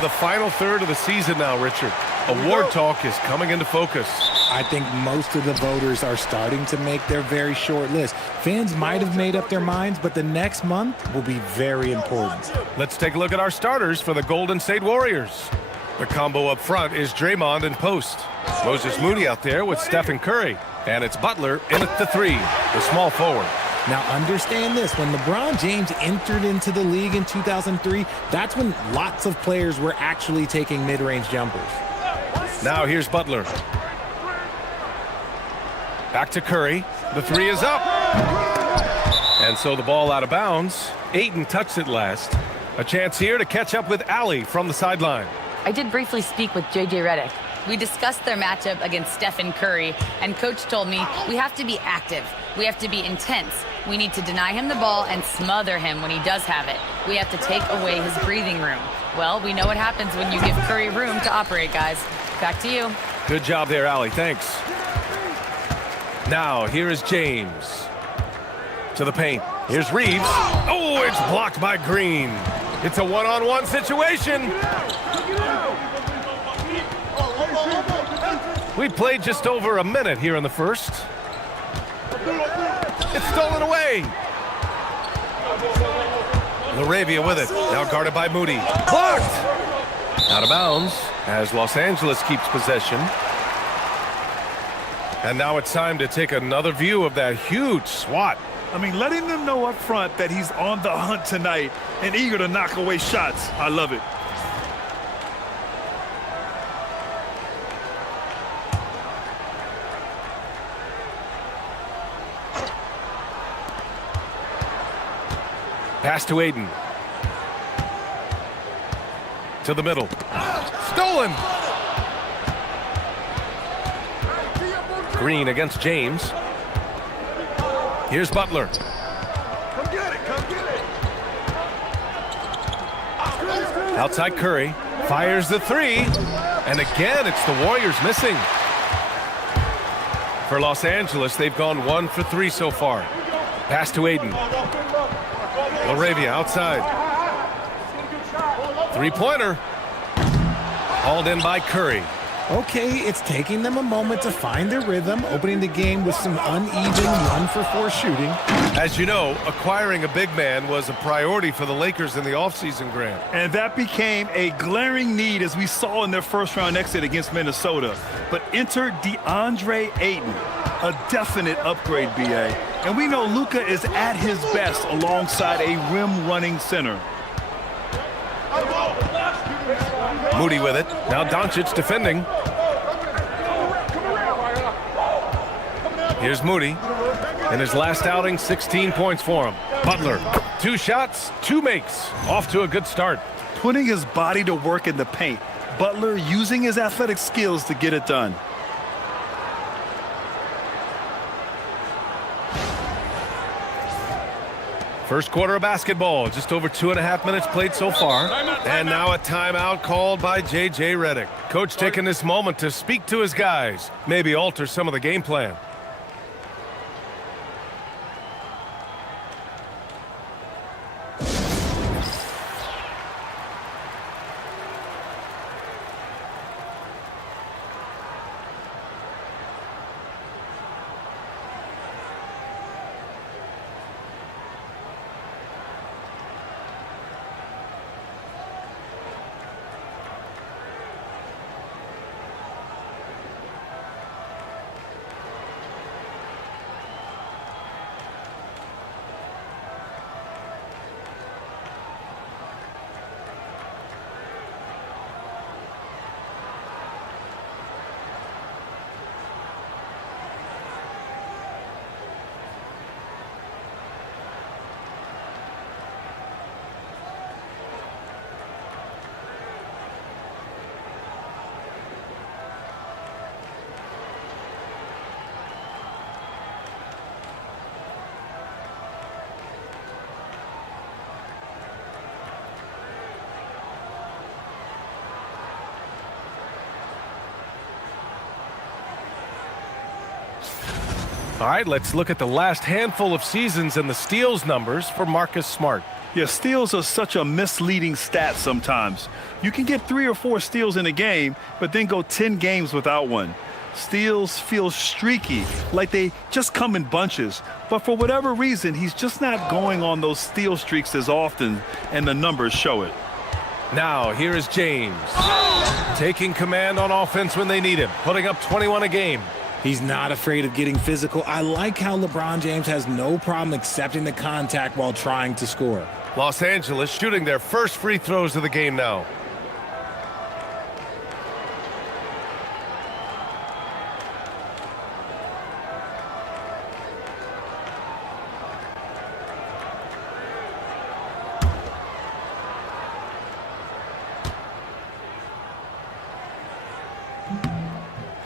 the final third of the season now, Richard. Award talk is coming into focus. I think most of the voters are starting to make their very short list. Fans might have made up their minds, but the next month will be very important. Let's take a look at our starters for the Golden State Warriors. The combo up front is Draymond and post. Moses Moody out there with Stephen Curry. And it's Butler in at the three, the small forward. Now understand this, when LeBron James entered into the league in 2003, that's when lots of players were actually taking mid-range jumpers. Now here's Butler. Back to Curry. The three is up. And so the ball out of bounds. Ayton touched it last. A chance here to catch up with Allie from the sideline. I did briefly speak with J.J. Redick. We discussed their matchup against Stephen Curry, and Coach told me we have to be active. We have to be intense. We need to deny him the ball and smother him when he does have it. We have to take away his breathing room. Well, we know what happens when you give Curry room to operate, guys. Back to you. Good job there, Allie. Thanks. Now, here is James. To the paint. Here's Reeves. Oh, it's blocked by Green. It's a one-on-one situation. We played just over a minute here in the first. It's stolen away. LaRavia with it. Now guarded by Moody. Blocked. Out of bounds as Los Angeles keeps possession. And now it's time to take another view of that huge swat. I mean, letting them know up front that he's on the hunt tonight and eager to knock away shots. I love it. Pass to Ayton. To the middle. Stolen! Green against James. Here's Butler. Come get it, come get it. Outside Curry. Fires the three. And again, it's the Warriors missing. For Los Angeles, they've gone 1 for 3 so far. Pass to Ayton. LaRavia outside. Three-pointer. Hauled in by Curry. Okay, it's taking them a moment to find their rhythm, opening the game with some uneven 1 for 4 shooting. As you know, acquiring a big man was a priority for the Lakers in the offseason, Grant. And that became a glaring need as we saw in their first round exit against Minnesota. But enter DeAndre Ayton, a definite upgrade, BA. And we know Luka is at his best alongside a rim-running center. Moody with it. Now Doncic defending. Here's Moody. In his last outing, 16 points for him. Butler, 2 shots, 2 makes. Off to a good start. Putting his body to work in the paint. Butler using his athletic skills to get it done. First quarter of basketball, just over 2.5 minutes played so far. And now a timeout called by J.J. Redick. Coach taking this moment to speak to his guys, maybe alter some of the game plan. All right, let's look at the last handful of seasons and the steals numbers for Marcus Smart. Yeah, steals are such a misleading stat sometimes. You can get 3 or 4 steals in a game, but then go 10 games without one. Steals feel streaky, like they just come in bunches. But for whatever reason, he's just not going on those steal streaks as often, and the numbers show it. Now, here is James. Taking command on offense when they need him, putting up 21 a game. He's not afraid of getting physical. I like how LeBron James has no problem accepting the contact while trying to score. Los Angeles shooting their first free throws of the game now.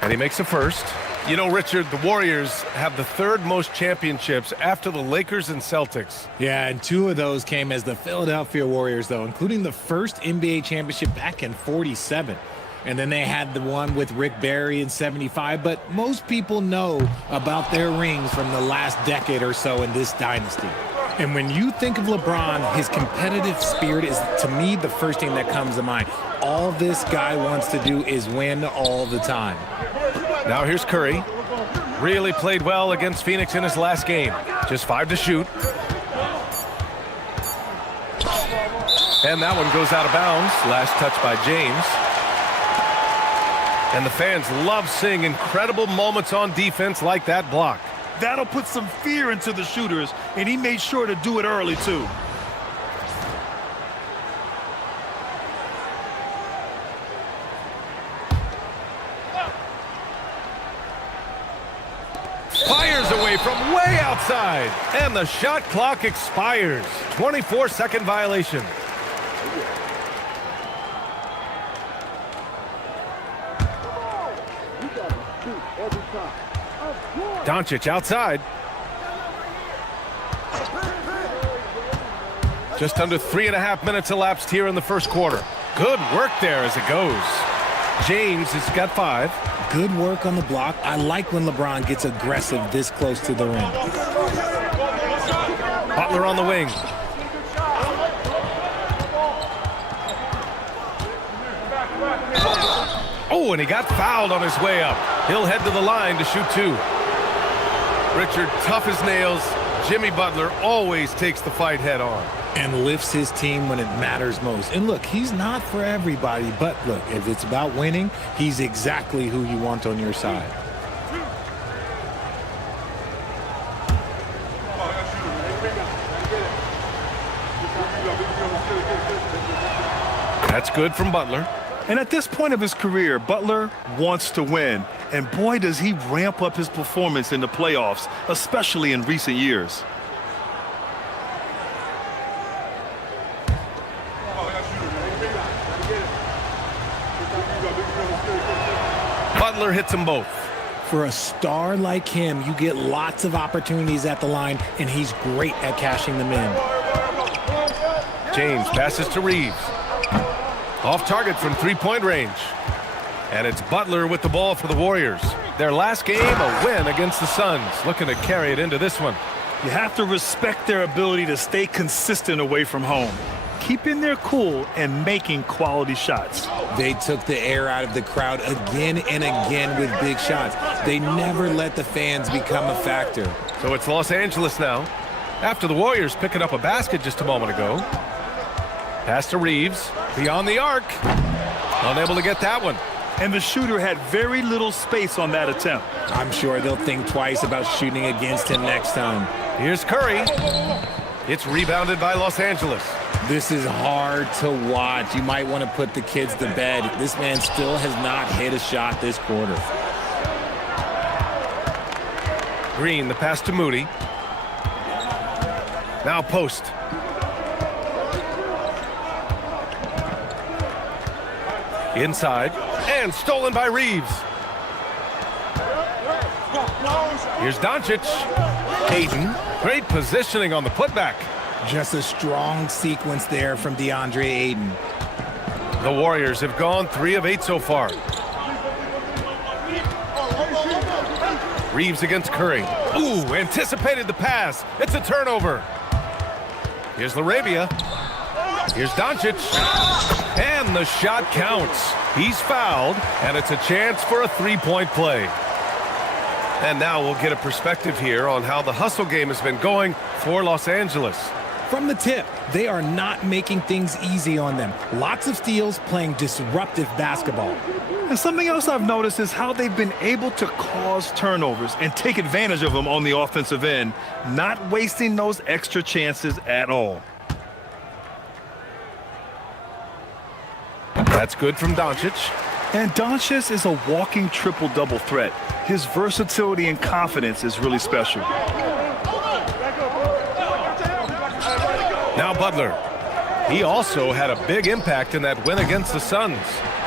And he makes a first. You know, Richard, the Warriors have the 3rd most championships after the Lakers and Celtics. Yeah, and 2 of those came as the Philadelphia Warriors, though, including the first NBA championship back in '47. And then they had the one with Rick Barry in '75. But most people know about their rings from the last decade or so in this dynasty. And when you think of LeBron, his competitive spirit is, to me, the first thing that comes to mind. All this guy wants to do is win all the time. Now here's Curry. Really played well against Phoenix in his last game. Just 5 to shoot. And that one goes out of bounds. Last touch by James. And the fans love seeing incredible moments on defense like that block. That'll put some fear into the shooters, and he made sure to do it early, too. Fires away from way outside. And the shot clock expires. 24-second violation. Doncic outside. Just under 3.5 minutes elapsed here in the first quarter. Good work there as it goes. James has got 5. Good work on the block. I like when LeBron gets aggressive this close to the rim. Butler on the wing. Oh, and he got fouled on his way up. He'll head to the line to shoot 2. Richard, tough as nails. Jimmy Butler always takes the fight head on. And lifts his team when it matters most. And look, he's not for everybody, but look, if it's about winning, he's exactly who you want on your side. That's good from Butler. And at this point of his career, Butler wants to win. And boy, does he ramp up his performance in the playoffs, especially in recent years. Butler hits them both. For a star like him, you get lots of opportunities at the line, and he's great at cashing them in. James passes to Reeves. Off target from 3-point range. And it's Butler with the ball for the Warriors. Their last game, a win against the Suns. Looking to carry it into this one. You have to respect their ability to stay consistent away from home, keeping their cool and making quality shots. They took the air out of the crowd again and again with big shots. They never let the fans become a factor. So it's Los Angeles now. After the Warriors picking up a basket just a moment ago. Pass to Reeves. Beyond the arc. Unable to get that one. And the shooter had very little space on that attempt. I'm sure they'll think twice about shooting against him next time. Here's Curry. It's rebounded by Los Angeles. This is hard to watch. You might want to put the kids to bed. This man still has not hit a shot this quarter. Green, the pass to Moody. Now post. Inside. And stolen by Reeves. Here's Doncic. Hayden. Great positioning on the putback. Just a strong sequence there from DeAndre Ayton. The Warriors have gone 3 of 8 so far. Reeves against Curry. Ooh, anticipated the pass. It's a turnover. Here's Laravia. Here's Doncic. And the shot counts. He's fouled, and it's a chance for a three-point play. And now we'll get a perspective here on how the hustle game has been going for Los Angeles. From the tip, they are not making things easy on them. Lots of steals, playing disruptive basketball. And something else I've noticed is how they've been able to cause turnovers and take advantage of them on the offensive end, not wasting those extra chances at all. That's good from Doncic. And Doncic is a walking triple-double threat. His versatility and confidence is really special. Now Butler. He also had a big impact in that win against the Suns.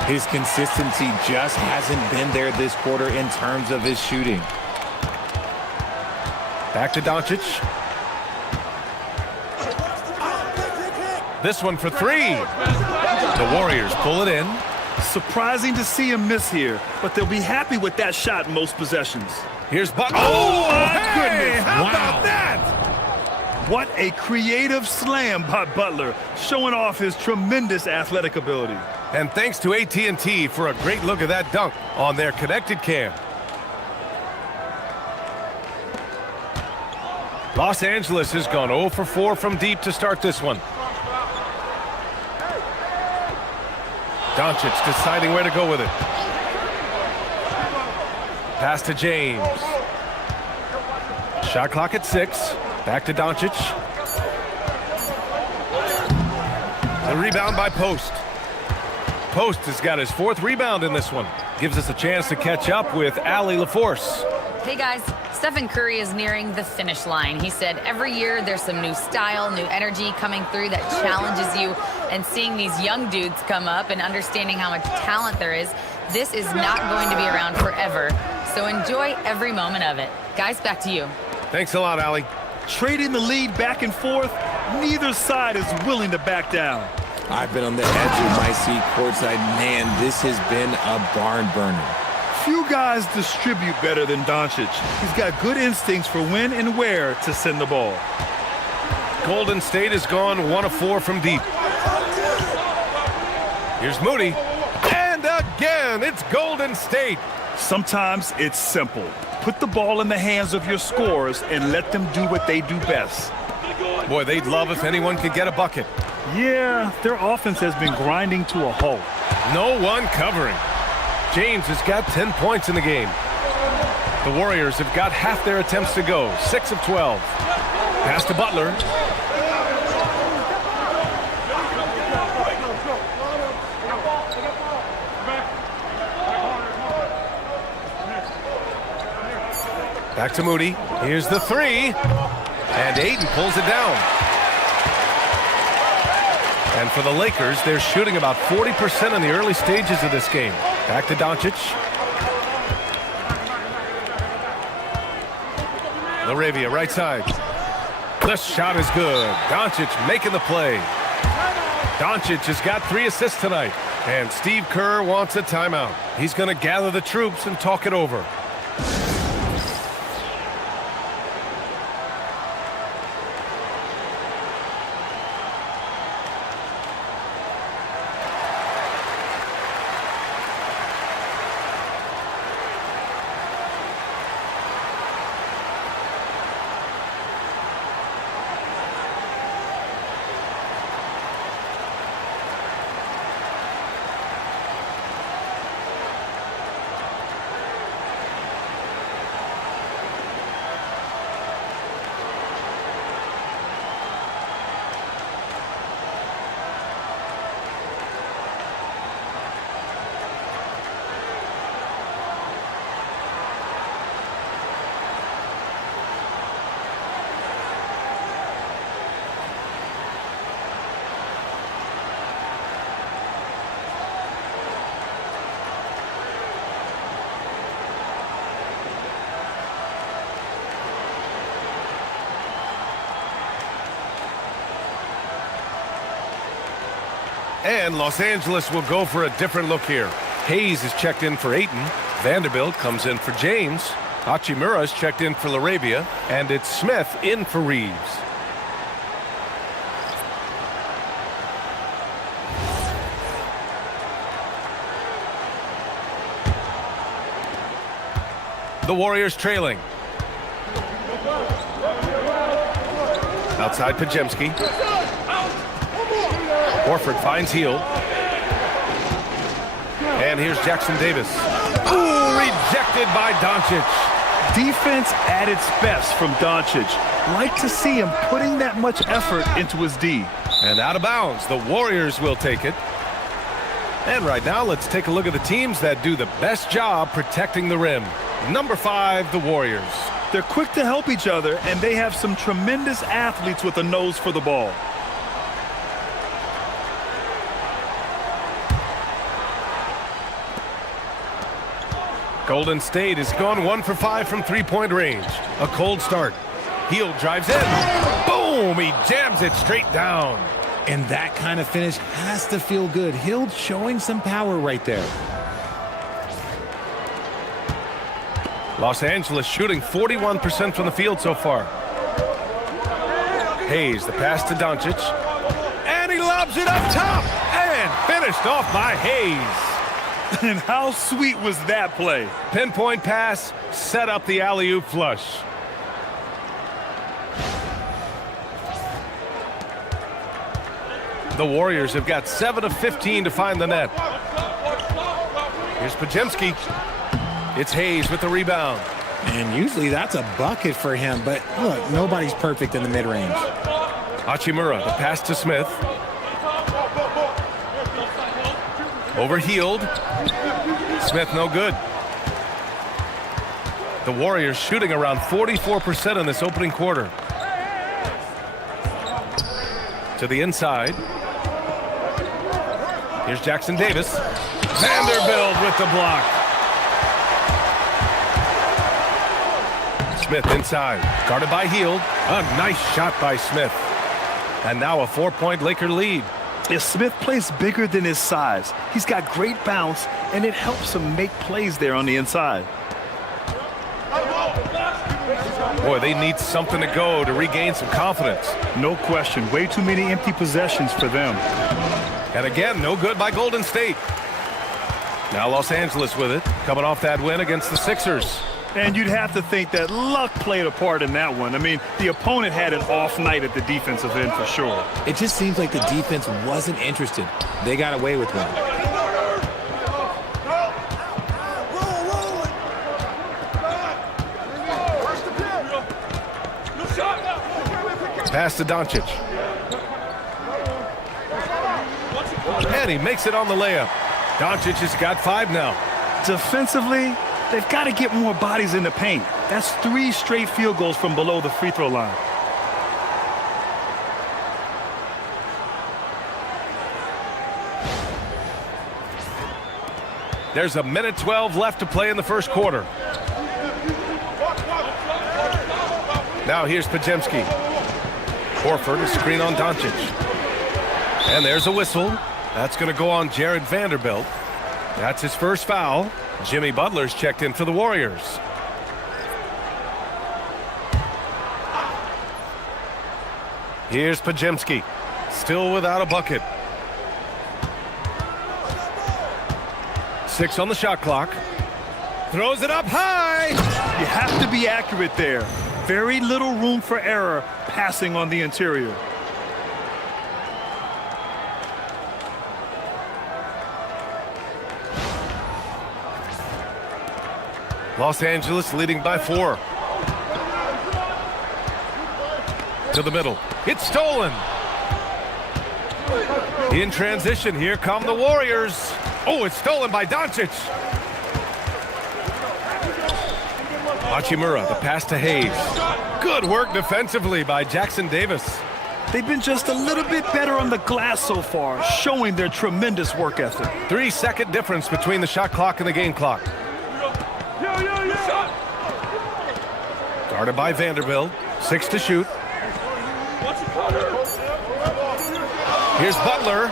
His consistency just hasn't been there this quarter in terms of his shooting. Back to Doncic. This one for three. The Warriors pull it in. Surprising to see him miss here, but they'll be happy with that shot in most possessions. Here's Butler. Oh, my goodness. How Wow. about that? What a creative slam by Butler, showing off his tremendous athletic ability. And thanks to AT&T for a great look at that dunk on their connected cam. Los Angeles has gone 0 for 4 from deep to start this one. Doncic deciding where to go with it. Pass to James. Shot clock at 6. Back to Doncic. The rebound by Post. Post has got his 4th rebound in this one. Gives us a chance to catch up with Allie LaForce. Hey guys, Stephen Curry is nearing the finish line. He said every year there's some new style, new energy coming through that challenges you, and seeing these young dudes come up and understanding how much talent there is, this is not going to be around forever. So enjoy every moment of it. Guys, back to you. Thanks a lot, Allie. Trading the lead back and forth, neither side is willing to back down. I've been on the edge of my seat courtside. Man, this has been a barn burner. Few guys distribute better than Doncic. He's got good instincts for when and where to send the ball. Golden State has gone 1 of 4 from deep. Here's Moody. And again, it's Golden State. Sometimes it's simple. Put the ball in the hands of your scorers and let them do what they do best. Boy, they'd love if anyone could get a bucket. Yeah, their offense has been grinding to a halt. No one covering. James has got 10 points in the game. The Warriors have got half their attempts to go, 6 of 12. Pass to Butler. Back to Moody. Here's the 3. And Ayton pulls it down. And for the Lakers, they're shooting about 40% in the early stages of this game. Back to Doncic. Laravia, right side. The shot is good. Doncic making the play. Doncic has got 3 assists tonight. And Steve Kerr wants a timeout. He's going to gather the troops and talk it over. And Los Angeles will go for a different look here. Hayes is checked in for Ayton. Vanderbilt comes in for James. Hachimura's checked in for Laravia, and it's Smith in for Reeves. The Warriors trailing. Outside Pajemski. Horford finds Hield. And here's Jackson Davis. Ooh, rejected by Doncic. Defense at its best from Doncic. Like to see him putting that much effort into his D. And out of bounds. The Warriors will take it. And right now, let's take a look at the teams that do the best job protecting the rim. Number 5, the Warriors. They're quick to help each other, and they have some tremendous athletes with a nose for the ball. Golden State has gone 1 for 5 from three-point range. A cold start. Hield drives in. Boom! He jams it straight down. And that kind of finish has to feel good. Hield showing some power right there. Los Angeles shooting 41% from the field so far. Hayes, the pass to Doncic. And he lobs it up top. And finished off by Hayes. And how sweet was that play? Pinpoint pass, set up the alley-oop flush. The Warriors have got 7 of 15 to find the net. Here's Pajemski. It's Hayes with the rebound. And usually that's a bucket for him, but look, nobody's perfect in the mid-range. Hachimura, the pass to Smith. Over Hield. Smith no good. The Warriors shooting around 44% in this opening quarter. To the inside. Here's Jackson Davis. Vanderbilt with the block. Smith inside. Guarded by Hield. A nice shot by Smith. And now a 4-point Laker lead. If Smith plays bigger than his size, he's got great bounce, and it helps him make plays there on the inside. Boy, they need something to go to regain some confidence. No question. Way too many empty possessions for them. And again, no good by Golden State. Now Los Angeles with it, coming off that win against the Sixers. And you'd have to think that luck played a part in that one. I mean, the opponent had an off night at the defensive end for sure. It just seems like the defense wasn't interested. They got away with one. Pass to Doncic. And he makes it on the layup. Doncic has got 5 now. Defensively, they've got to get more bodies in the paint. That's 3 straight field goals from below the free throw line. There's a minute 12 left to play in the first quarter. Now here's Pajemski. Horford, a screen on Doncic. And there's a whistle. That's going to go on Jared Vanderbilt. That's his first foul. Jimmy Butler's checked in for the Warriors. Here's Pajemski. Still without a bucket. 6 on the shot clock. Throws it up high. You have to be accurate there. Very little room for error passing on the interior. Los Angeles leading by 4. To the middle. It's stolen. In transition, here come the Warriors. Oh, it's stolen by Doncic. Hachimura, the pass to Hayes. Good work defensively by Jackson Davis. They've been just a little bit better on the glass so far, showing their tremendous work ethic. 3-second difference between the shot clock and the game clock. Guarded by Vanderbilt. 6 to shoot. Here's Butler.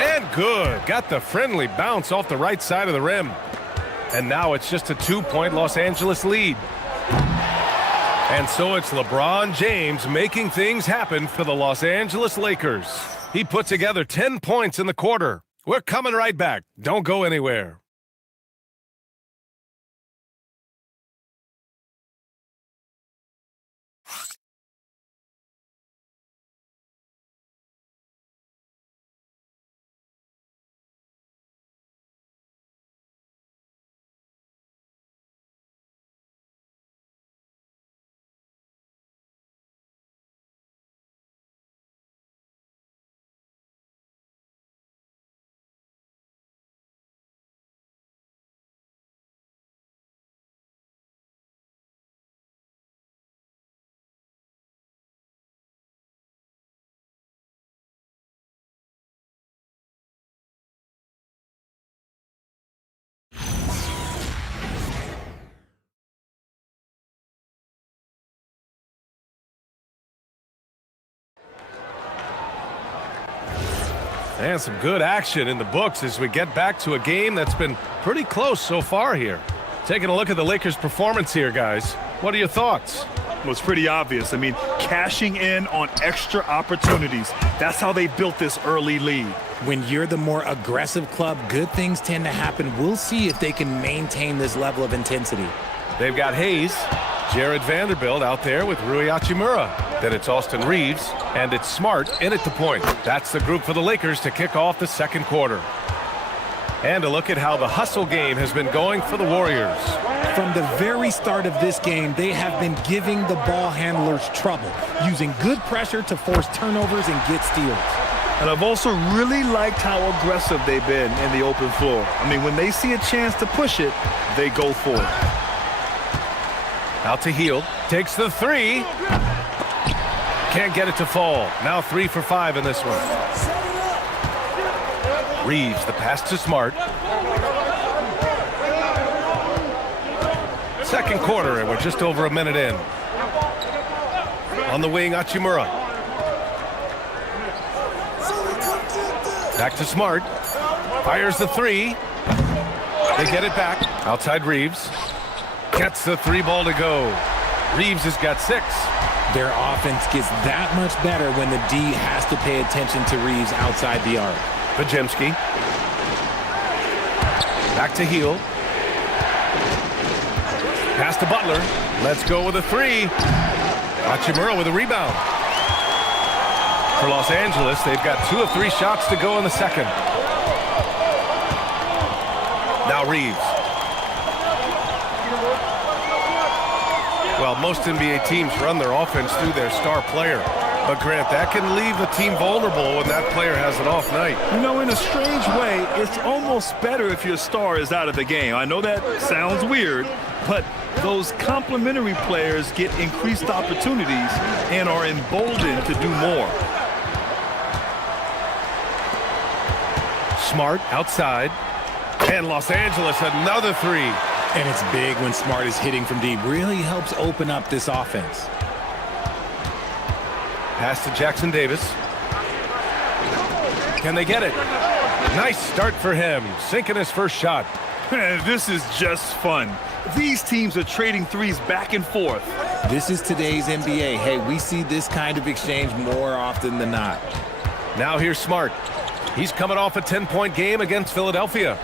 And good. Got the friendly bounce off the right side of the rim. And now it's just a 2-point Los Angeles lead. And so it's LeBron James making things happen for the Los Angeles Lakers. He put together 10 points in the quarter. We're coming right back. Don't go anywhere. And some good action in the books as we get back to a game that's been pretty close so far here. Taking a look at the Lakers' performance here, guys. What are your thoughts? Well, it's pretty obvious. I mean, cashing in on extra opportunities. That's how they built this early lead. When you're the more aggressive club, good things tend to happen. We'll see if they can maintain this level of intensity. They've got Hayes, Jared Vanderbilt out there with Rui Hachimura. Then it's Austin Reeves, and it's Smart in at the point. That's the group for the Lakers to kick off the second quarter. And a look at how the hustle game has been going for the Warriors. From the very start of this game, they have been giving the ball handlers trouble, using good pressure to force turnovers and get steals. And I've also really liked how aggressive they've been in the open floor. I mean, when they see a chance to push it, they go for it. Out to Hield, takes the three. Can't get it to fall. Now 3 for 5 in this one. Reeves, the pass to Smart. Second quarter, and we're just over a minute in. On the wing, Hachimura. Back to Smart. Fires the three. They get it back. Outside Reeves. Gets the 3 ball to go. Reeves has got 6. Their offense gets that much better when the D has to pay attention to Reeves outside the arc. Pajemski. Back to Hield. Pass to Butler. Let's go with a 3. Hachimura with a rebound. For Los Angeles, they've got 2 of 3 shots to go in the second. Now Reeves. Well, most NBA teams run their offense through their star player. But, Grant, that can leave the team vulnerable when that player has an off night. You know, in a strange way, it's almost better if your star is out of the game. I know that sounds weird, but those complementary players get increased opportunities and are emboldened to do more. Smart outside. And Los Angeles, another 3. And it's big when Smart is hitting from deep. Really helps open up this offense. Pass to Jackson Davis. Can they get it? Nice start for him. Sinking his first shot. This is just fun. These teams are trading threes back and forth. This is today's NBA. Hey, we see this kind of exchange more often than not. Now here's Smart. He's coming off a 10-point game against Philadelphia.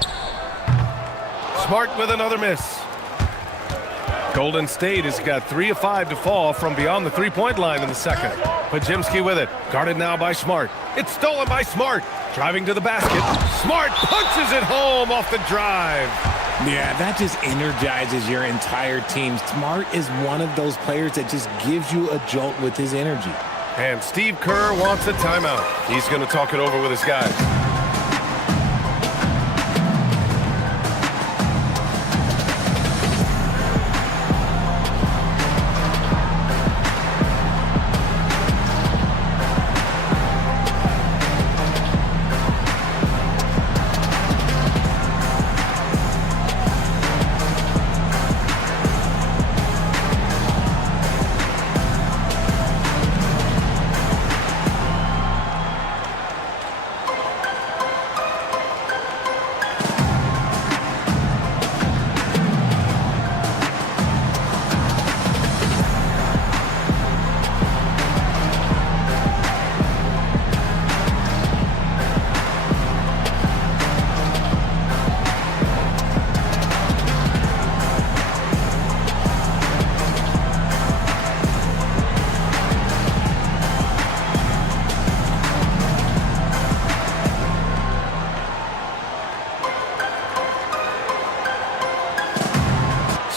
Smart with another miss. Golden State has got 3 of 5 to fall from beyond the 3-point line in the second. Pajemski with it. Guarded now by Smart. It's stolen by Smart. Driving to the basket. Smart punches it home off the drive. Yeah, that just energizes your entire team. Smart is one of those players that just gives you a jolt with his energy. And Steve Kerr wants a timeout. He's going to talk it over with his guys.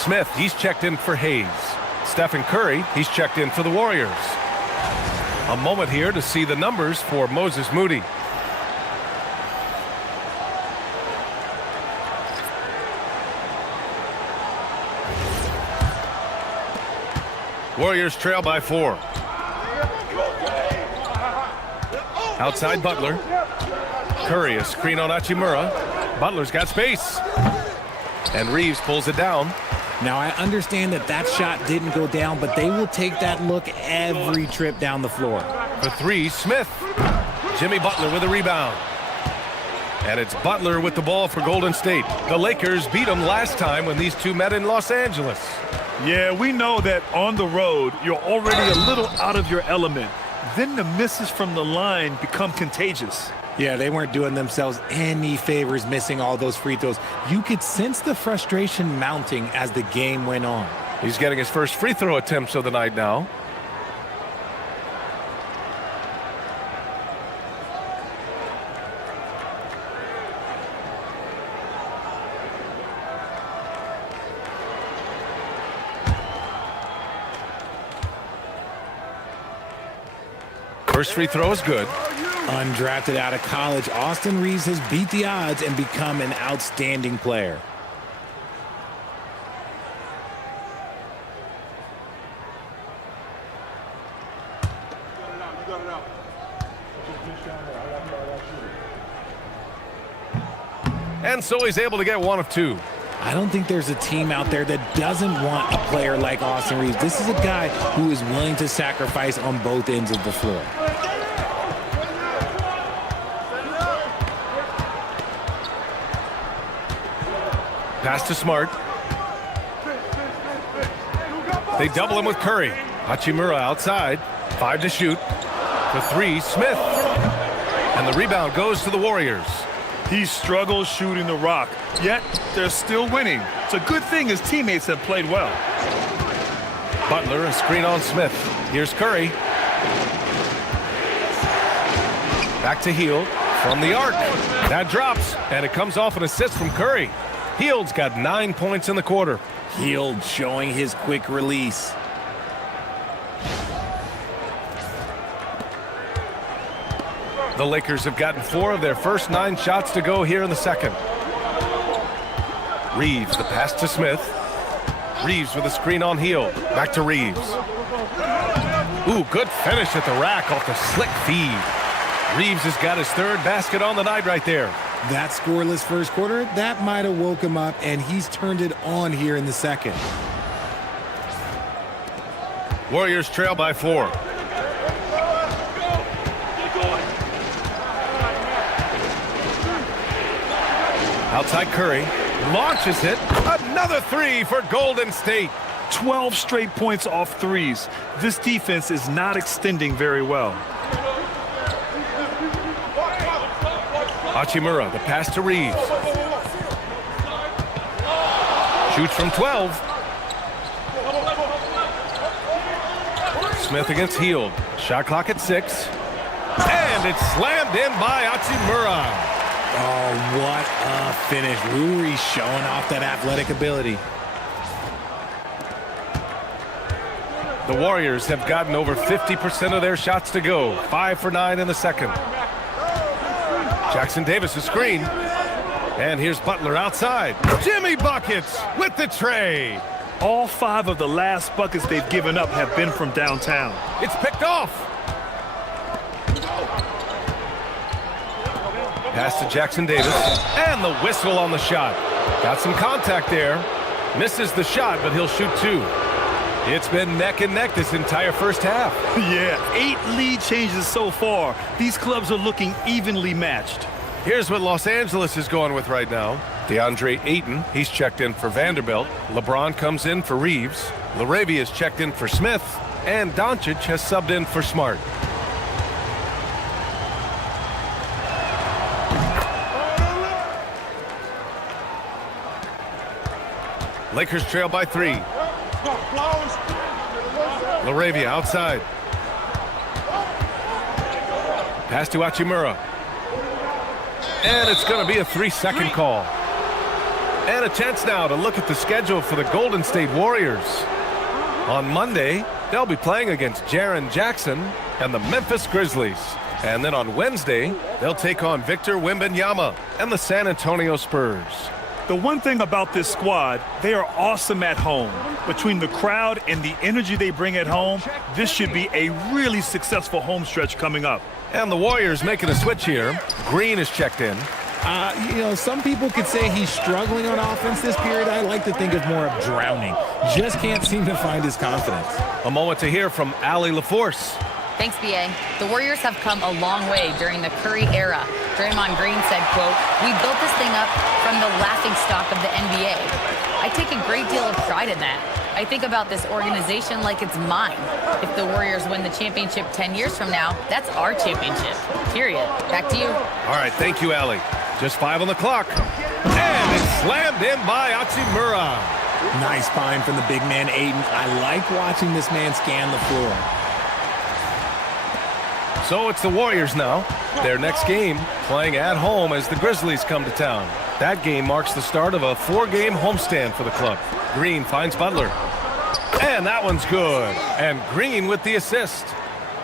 Smith, he's checked in for Hayes. Stephen Curry, he's checked in for the Warriors. A moment here to see the numbers for Moses Moody. Warriors trail by 4. Outside Butler. Curry, a screen on Hachimura. Butler's got space. And Reeves pulls it down. Now, I understand that shot didn't go down, but they will take that look every trip down the floor. For 3, Smith. Jimmy Butler with a rebound. And it's Butler with the ball for Golden State. The Lakers beat them last time when these two met in Los Angeles. Yeah, we know that on the road, you're already a little out of your element. Then the misses from the line become contagious. Yeah, they weren't doing themselves any favors missing all those free throws. You could sense the frustration mounting as the game went on. He's getting his first free throw attempts of the night now. First free throw is good. Undrafted out of college, Austin Reeves has beat the odds and become an outstanding player. And so he's able to get 1 of 2. I don't think there's a team out there that doesn't want a player like Austin Reeves. This is a guy who is willing to sacrifice on both ends of the floor. Pass to Smart. They double him with Curry. Hachimura outside. 5 to shoot. For 3, Smith. And the rebound goes to the Warriors. He struggles shooting the rock, yet they're still winning. It's a good thing his teammates have played well. Butler, a screen on Smith. Here's Curry. Back to Hield from the arc. That drops, and it comes off an assist from Curry. Hield's got 9 points in the quarter. Hield showing his quick release. The Lakers have gotten 4 of their first 9 shots to go here in the second. Reeves, the pass to Smith. Reeves with a screen on Hield. Back to Reeves. Ooh, good finish at the rack off the slick feed. Reeves has got his 3rd basket on the night right there. That scoreless first quarter, that might have woke him up, and he's turned it on here in the second. Warriors trail by 4. Outside Curry. Launches it. Another 3 for Golden State. 12 straight points off threes. This defense is not extending very well. Hachimura, the pass to Reeves. Shoots from 12. Smith against Hield. Shot clock at 6. And it's slammed in by Hachimura. Oh, what a finish. Rui showing off that athletic ability. The Warriors have gotten over 50% of their shots to go. 5 for 9 in the second. Jackson Davis a screen. And here's Butler outside. Jimmy buckets with the tray. All 5 of the last buckets they've given up have been from downtown. It's picked off. Pass to Jackson Davis. And the whistle on the shot. Got some contact there. Misses the shot, but he'll shoot 2. It's been neck and neck this entire first half. Yeah, 8 lead changes so far. These clubs are looking evenly matched. Here's what Los Angeles is going with right now. DeAndre Ayton, he's checked in for Vanderbilt. LeBron comes in for Reeves. Laravia's checked in for Smith. And Doncic has subbed in for Smart. Lakers trail by 3. Laravia outside. Pass to Hachimura. And it's going to be a 3-second call. And a chance now to look at the schedule for the Golden State Warriors. On Monday, they'll be playing against Jaren Jackson and the Memphis Grizzlies. And then on Wednesday, they'll take on Victor Wembanyama and the San Antonio Spurs. The one thing about this squad, they are awesome at home. Between the crowd and the energy they bring at home, this should be a really successful home stretch coming up. And the Warriors making a switch here. Green is checked in. Some people could say he's struggling on offense this period. I like to think of more of drowning. Just can't seem to find his confidence. A moment to hear from Allie LaForce. Thanks, B.A. The Warriors have come a long way during the Curry era. Draymond Green said, quote, "We built this thing up from the laughingstock of the NBA. I take a great deal of pride in that. I think about this organization like it's mine. If the Warriors win the championship 10 years from now, that's our championship, period." Back to you. All right, thank you, Allie. Just 5 on the clock. And it's slammed in by Hachimura. Nice find from the big man, Ayton. I like watching this man scan the floor. So it's the Warriors now. Their next game playing at home as the Grizzlies come to town. That game marks the start of a 4-game homestand for the club. Green finds Butler. And that one's good. And Green with the assist.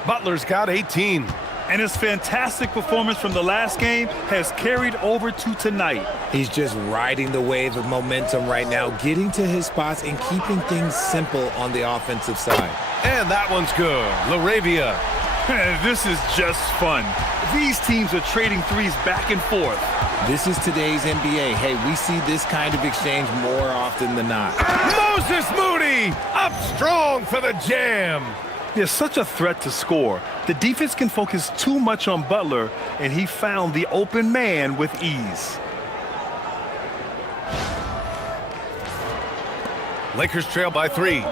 Butler's got 18. And his fantastic performance from the last game has carried over to tonight. He's just riding the wave of momentum right now, getting to his spots and keeping things simple on the offensive side. And that one's good. LaRavia. This is just fun. These teams are trading threes back and forth. This is today's NBA. Hey, we see this kind of exchange more often than not. Moses Moody up strong for the jam. There's such a threat to score. The defense can focus too much on Butler, and he found the open man with ease. Lakers trail by 3.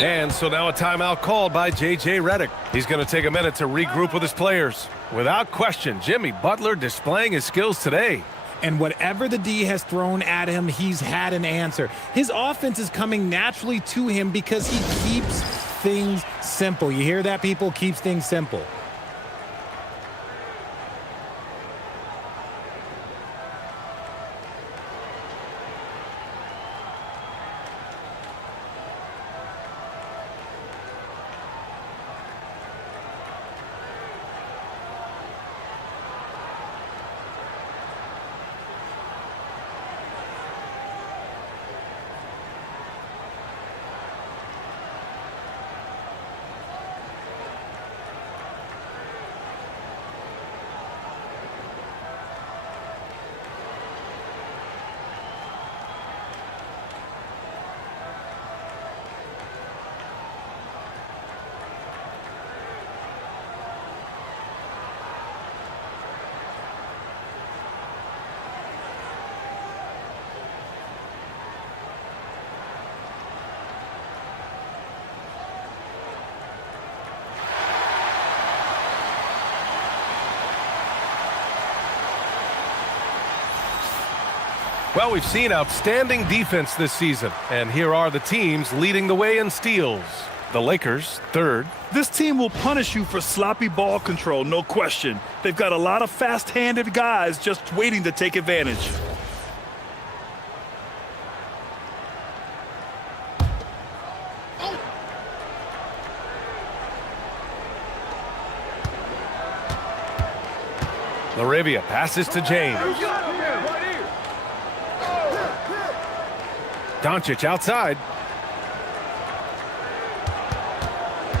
And so now a timeout called by J.J. Redick. He's going to take a minute to regroup with his players. Without question, Jimmy Butler displaying his skills today. And whatever the D has thrown at him, he's had an answer. His offense is coming naturally to him because he keeps things simple. You hear that, people? Keeps things simple. Well, we've seen outstanding defense this season, and here are the teams leading the way in steals. The Lakers, 3rd. This team will punish you for sloppy ball control, no question. They've got a lot of fast-handed guys just waiting to take advantage. LaRavia passes to James. Doncic outside.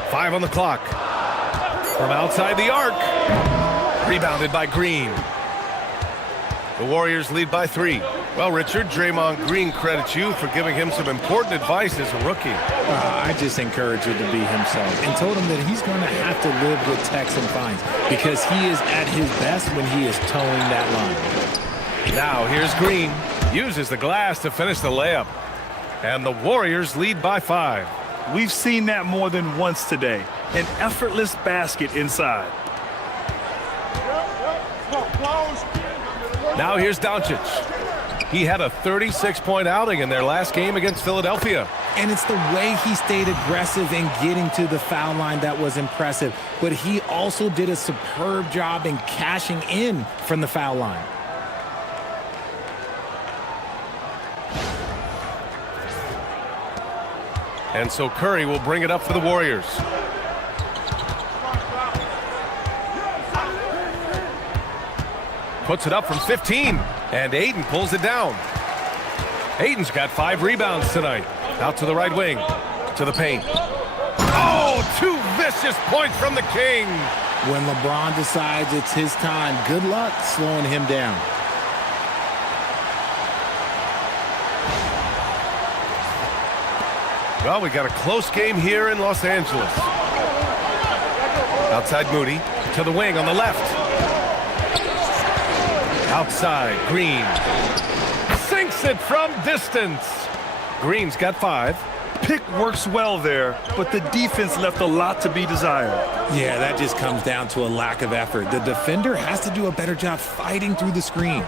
5 on the clock. From outside the arc. Rebounded by Green. The Warriors lead by 3. Well, Richard, Draymond Green credits you for giving him some important advice as a rookie. I just encouraged him to be himself and told him that he's going to have to live with techs and fines because he is at his best when he is towing that line. Now here's Green. Uses the glass to finish the layup. And the Warriors lead by 5. We've seen that more than once today. An effortless basket inside. Now here's Doncic. He had a 36-point outing in their last game against Philadelphia. And it's the way he stayed aggressive in getting to the foul line that was impressive. But he also did a superb job in cashing in from the foul line. And so Curry will bring it up for the Warriors. Puts it up from 15, and Ayton pulls it down. Ayton's got 5 rebounds tonight. Out to the right wing, to the paint. Oh, 2 vicious points from the King. When LeBron decides it's his time, good luck slowing him down. Well, we got a close game here in Los Angeles. Outside Moody, to the wing on the left. Outside, Green. Sinks it from distance. Green's got 5. Pick works well there, but the defense left a lot to be desired. Yeah, that just comes down to a lack of effort. The defender has to do a better job fighting through the screen.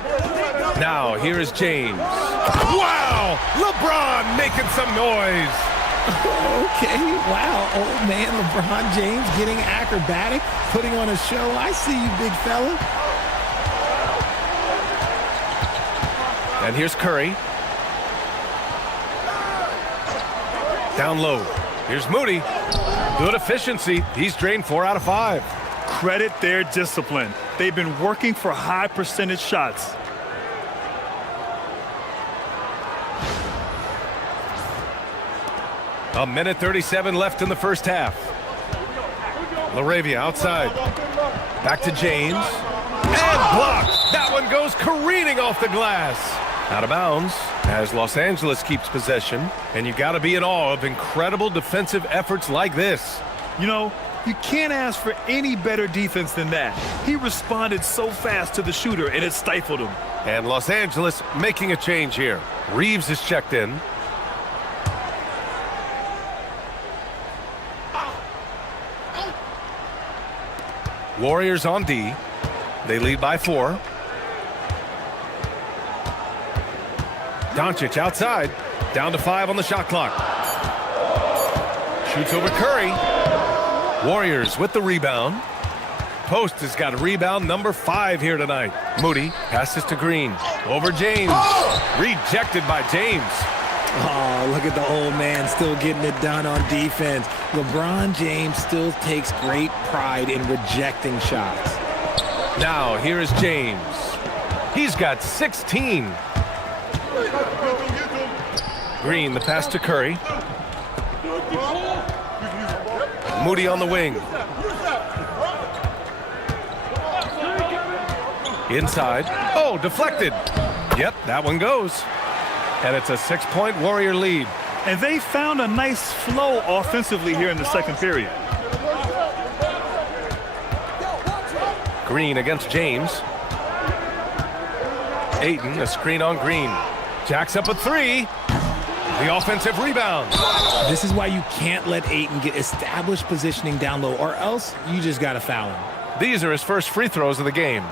Now, here is James. Wow! LeBron making some noise. Okay, wow, old man LeBron James getting acrobatic, putting on a show. I see you, big fella. And here's Curry. Down low. Here's Moody. Good efficiency. He's drained 4 out of 5. Credit their discipline. They've been working for high percentage shots. A minute 37 left in the first half. LaRavia outside. Back to James. And blocked. That one goes careening off the glass. Out of bounds as Los Angeles keeps possession. And you got to be in awe of incredible defensive efforts like this. You know, you can't ask for any better defense than that. He responded so fast to the shooter, and it stifled him. And Los Angeles making a change here. Reeves is checked in. Warriors on D. They lead by 4. Doncic outside. Down to 5 on the shot clock. Shoots over Curry. Warriors with the rebound. Post has got rebound number 5 here tonight. Moody passes to Green. Over James. Rejected by James. Oh, look at the old man still getting it done on defense. LeBron James still takes great pride in rejecting shots. Now, here is James. He's got 16. Green, the pass to Curry. Moody on the wing. Inside. Oh, deflected. Yep, that one goes. And it's a 6-point Warrior lead. And they found a nice flow offensively here in the second period. Green against James. Ayton, a screen on Green. Jacks up a 3. The offensive rebound. This is why you can't let Ayton get established positioning down low, or else you just got to foul him. These are his first free throws of the game.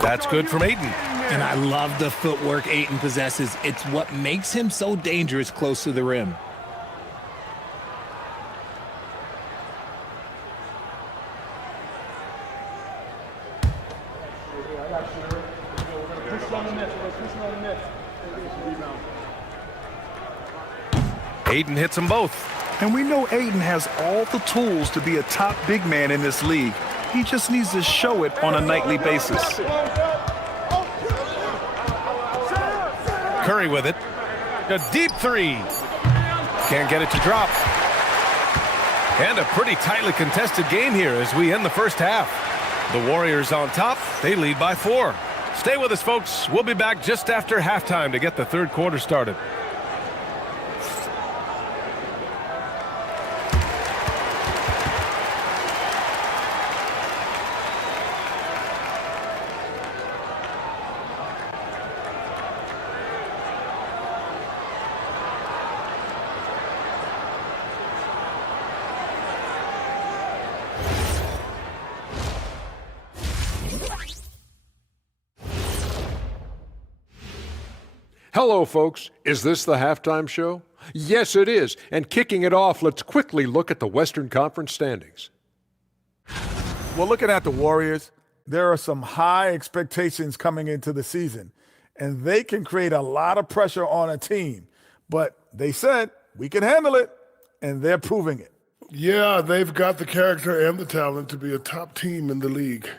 That's good from Ayton. And I love the footwork Ayton possesses. It's what makes him so dangerous close to the rim. Ayton hits them both. And we know Ayton has all the tools to be a top big man in this league. He just needs to show it on a nightly basis. Curry with it. A deep 3. Can't get it to drop. And a pretty tightly contested game here as we end the first half. The Warriors on top. They lead by 4. Stay with us, folks. We'll be back just after halftime to get the third quarter started. Hello, folks. Is this the halftime show? Yes, it is. And kicking it off, let's quickly look at the Western Conference standings. Well, looking at the Warriors, there are some high expectations coming into the season, and they can create a lot of pressure on a team. But they said, we can handle it, and they're proving it. Yeah, they've got the character and the talent to be a top team in the league.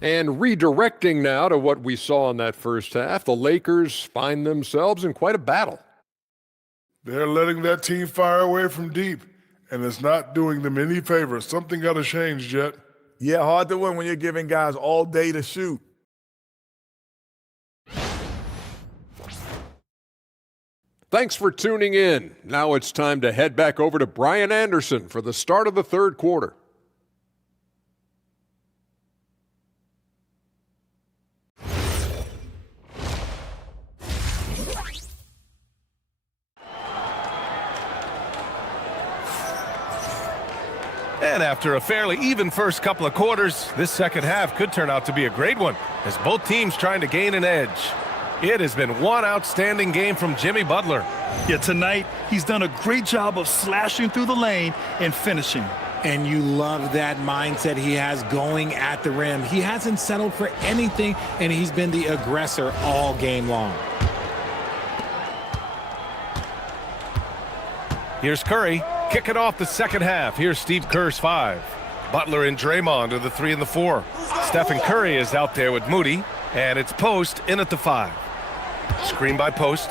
And redirecting now to what we saw in that first half, the Lakers find themselves in quite a battle. They're letting that team fire away from deep, and it's not doing them any favors. Something got to change, Jet. Yeah, hard to win when you're giving guys all day to shoot. Thanks for tuning in. Now it's time to head back over to Brian Anderson for the start of the third quarter. And after a fairly even first couple of quarters, this second half could turn out to be a great one, as both teams trying to gain an edge. It has been one outstanding game from Jimmy Butler. Yeah, tonight he's done a great job of slashing through the lane and finishing. And you love that mindset he has going at the rim. He hasn't settled for anything, and he's been the aggressor all game long. Here's Curry, kicking off the second half. Here's Steve Kerr's 5. Butler and Draymond are the 3 and the 4. Stephen Curry is out there with Moody, and it's Post in at the 5. Screen by Post.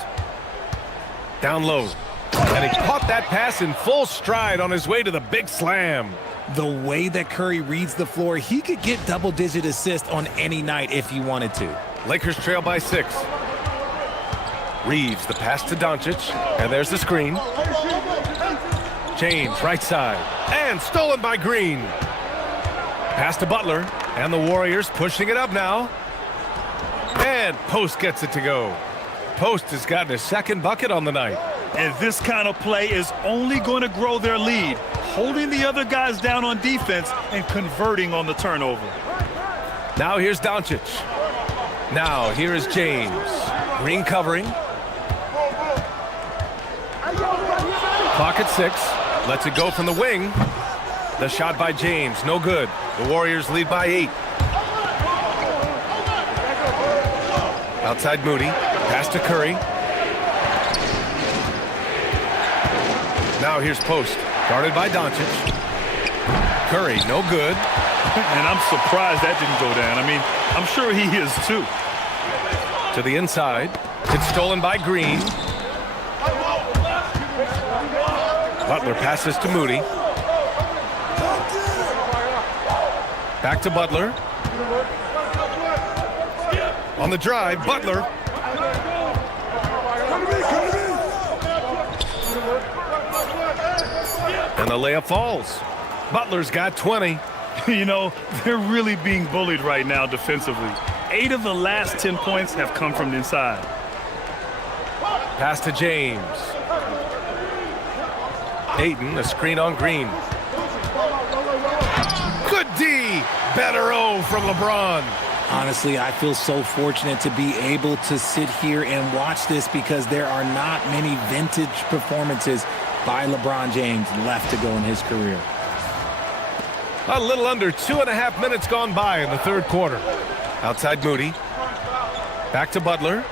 Down low. And he caught that pass in full stride on his way to the big slam. The way that Curry reads the floor, he could get double-digit assists on any night if he wanted to. Lakers trail by 6. Reeves, the pass to Doncic, and there's the screen. James, right side, and stolen by Green. Pass to Butler, and the Warriors pushing it up now. And Post gets it to go. Post has gotten his second bucket on the night. And this kind of play is only going to grow their lead, holding the other guys down on defense and converting on the turnover. Now here's Doncic. Now here is James. Green covering. Clock at 6. Lets it go from the wing. The shot by James, no good. The Warriors lead by 8. Outside Moody, pass to Curry. Now here's Post, guarded by Doncic. Curry, no good. And I'm surprised that didn't go down. I mean, I'm sure he is too. To the inside, it's stolen by Green. Butler passes to Moody. Back to Butler. On the drive, Butler. And the layup falls. Butler's got 20. You know, they're really being bullied right now defensively. 8 of the last 10 points have come from inside. Pass to James. Ayton, a screen on Green. Good D. Better O from LeBron. Honestly, I feel so fortunate to be able to sit here and watch this because there are not many vintage performances by LeBron James left to go in his career. A little under 2.5 minutes gone by in the third quarter. Outside Moody. Back to Butler.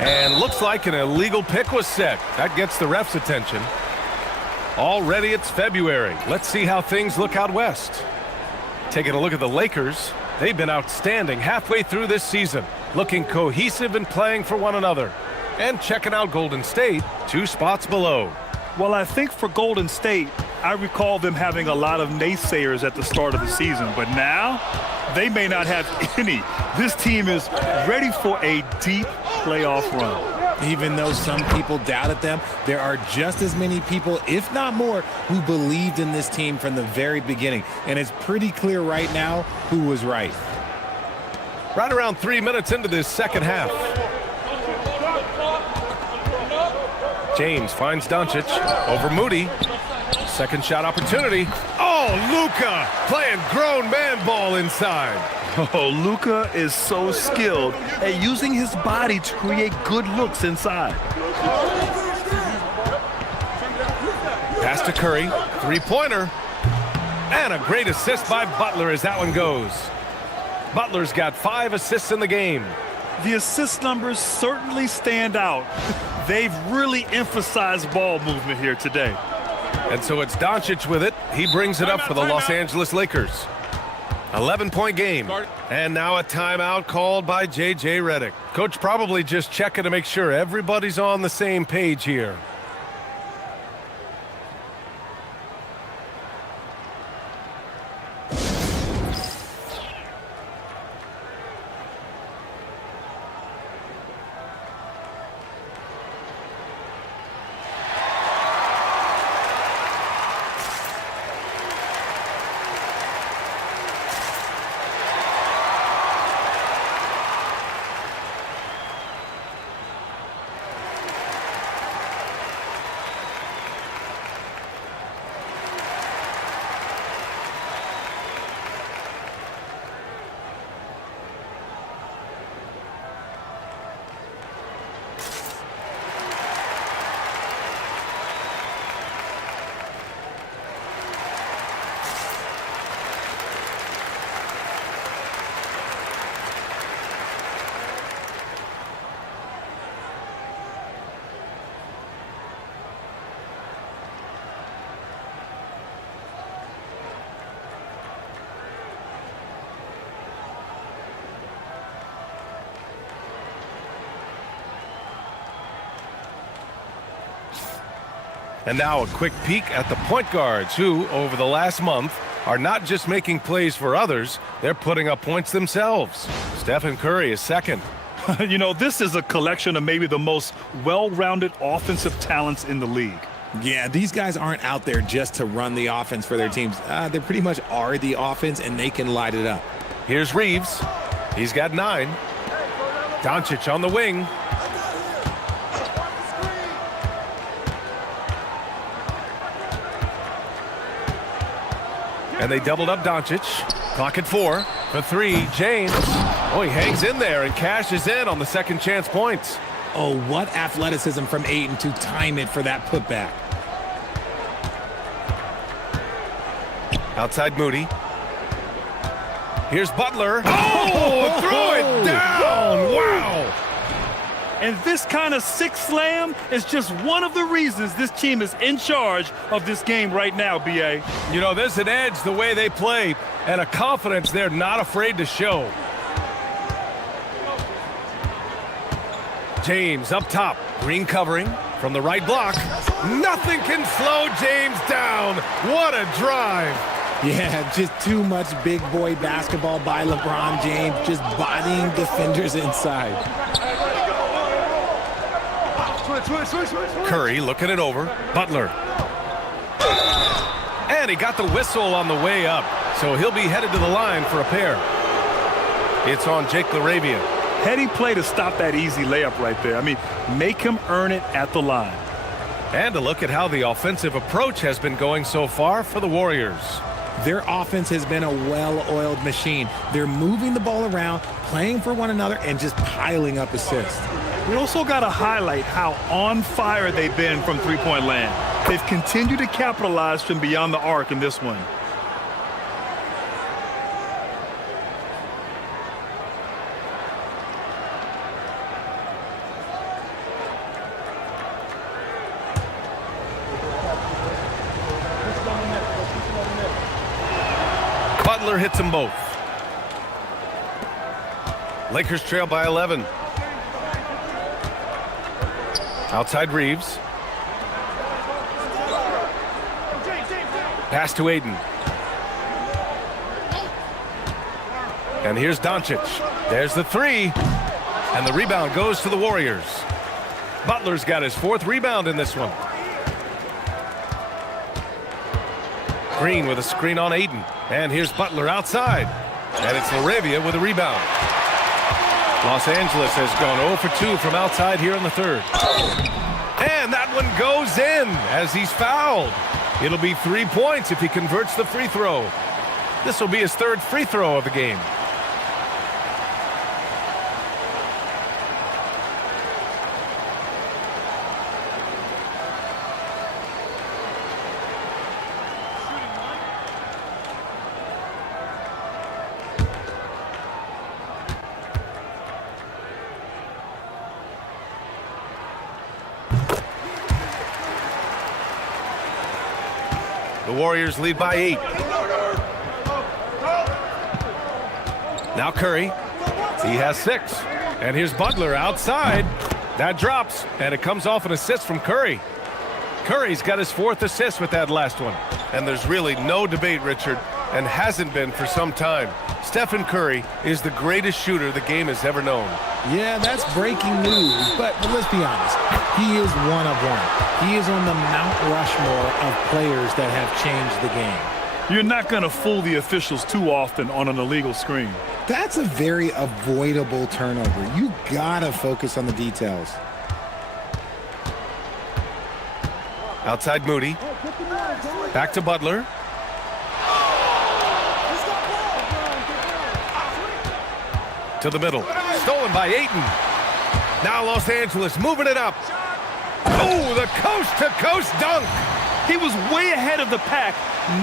And looks like an illegal pick was set. That gets the ref's attention. Already it's February. Let's see how things look out west. Taking a look at the Lakers. They've been outstanding halfway through this season, looking cohesive and playing for one another. And checking out Golden State, 2 spots below. Well, I think for Golden State, I recall them having a lot of naysayers at the start of the season, but now they may not have any. This team is ready for a deep playoff run. Even though some people doubted them, there are just as many people, if not more, who believed in this team from the very beginning. And it's pretty clear right now who was right. Right around 3 minutes into this second half. James finds Doncic over Moody. Second shot opportunity. Oh, Luka playing grown man ball inside. Oh, Luka is so skilled at using his body to create good looks inside. Pass to Curry, three-pointer. And a great assist by Butler as that one goes. Butler's got 5 assists in the game. The assist numbers certainly stand out. They've really emphasized ball movement here today. And so it's Doncic with it. He brings it up for the Los Angeles Lakers. 11-point game. And now a timeout called by J.J. Redick. Coach probably just checking to make sure everybody's on the same page here. And now a quick peek at the point guards who, over the last month, are not just making plays for others, they're putting up points themselves. Stephen Curry is second. You know, this is a collection of maybe the most well-rounded offensive talents in the league. Yeah, these guys aren't out there just to run the offense for their teams. They pretty much are the offense, and they can light it up. Here's Reeves. He's got 9. Doncic on the wing. And they doubled up Doncic. Clock at 4. For 3, James. Oh, he hangs in there and cashes in on the second chance points. Oh, what athleticism from Ayton to time it for that putback. Outside Moody. Here's Butler. Oh, threw it down. Wow. And this kind of six slam is just one of the reasons this team is in charge of this game right now, B.A. You know, there's an edge the way they play and a confidence they're not afraid to show. James up top. Green covering from the right block. Nothing can slow James down. What a drive. Yeah, just too much big boy basketball by LeBron James, just bodying defenders inside. Curry looking it over. Butler. And he got the whistle on the way up, so he'll be headed to the line for a pair. It's on Jake LaRavia. Heady play to stop that easy layup right there. I mean, make him earn it at the line. And to look at how the offensive approach has been going so far for the Warriors. Their offense has been a well-oiled machine. They're moving the ball around, playing for one another, and just piling up assists. We also got to highlight how on fire they've been from three-point land. They've continued to capitalize from beyond the arc in this one. Butler hits them both. Lakers trail by 11. Outside Reeves. Pass to Ayton. And here's Doncic. There's the 3. And the rebound goes to the Warriors. Butler's got his 4th rebound in this one. Green with a screen on Ayton. And here's Butler outside. And it's LaRavia with a rebound. Los Angeles has gone 0 for 2 from outside here in the 3rd. And that one goes in as he's fouled. It'll be 3 points if he converts the free throw. This will be his 3rd free throw of the game. The Warriors lead by 8. Now Curry. He has 6. And here's Butler outside. That drops, and it comes off an assist from Curry. Curry's got his 4th assist with that last one. And there's really no debate, Richard, and hasn't been for some time. Stephen Curry is the greatest shooter the game has ever known. Yeah, that's breaking news, but let's be honest. He is one of one. He is on the Mount Rushmore of players that have changed the game. You're not going to fool the officials too often on an illegal screen. That's a very avoidable turnover. You gotta focus on the details. Outside Moody. Back to Butler. To the middle. Stolen by Ayton. Now Los Angeles moving it up. Oh, the coast-to-coast dunk. He was way ahead of the pack.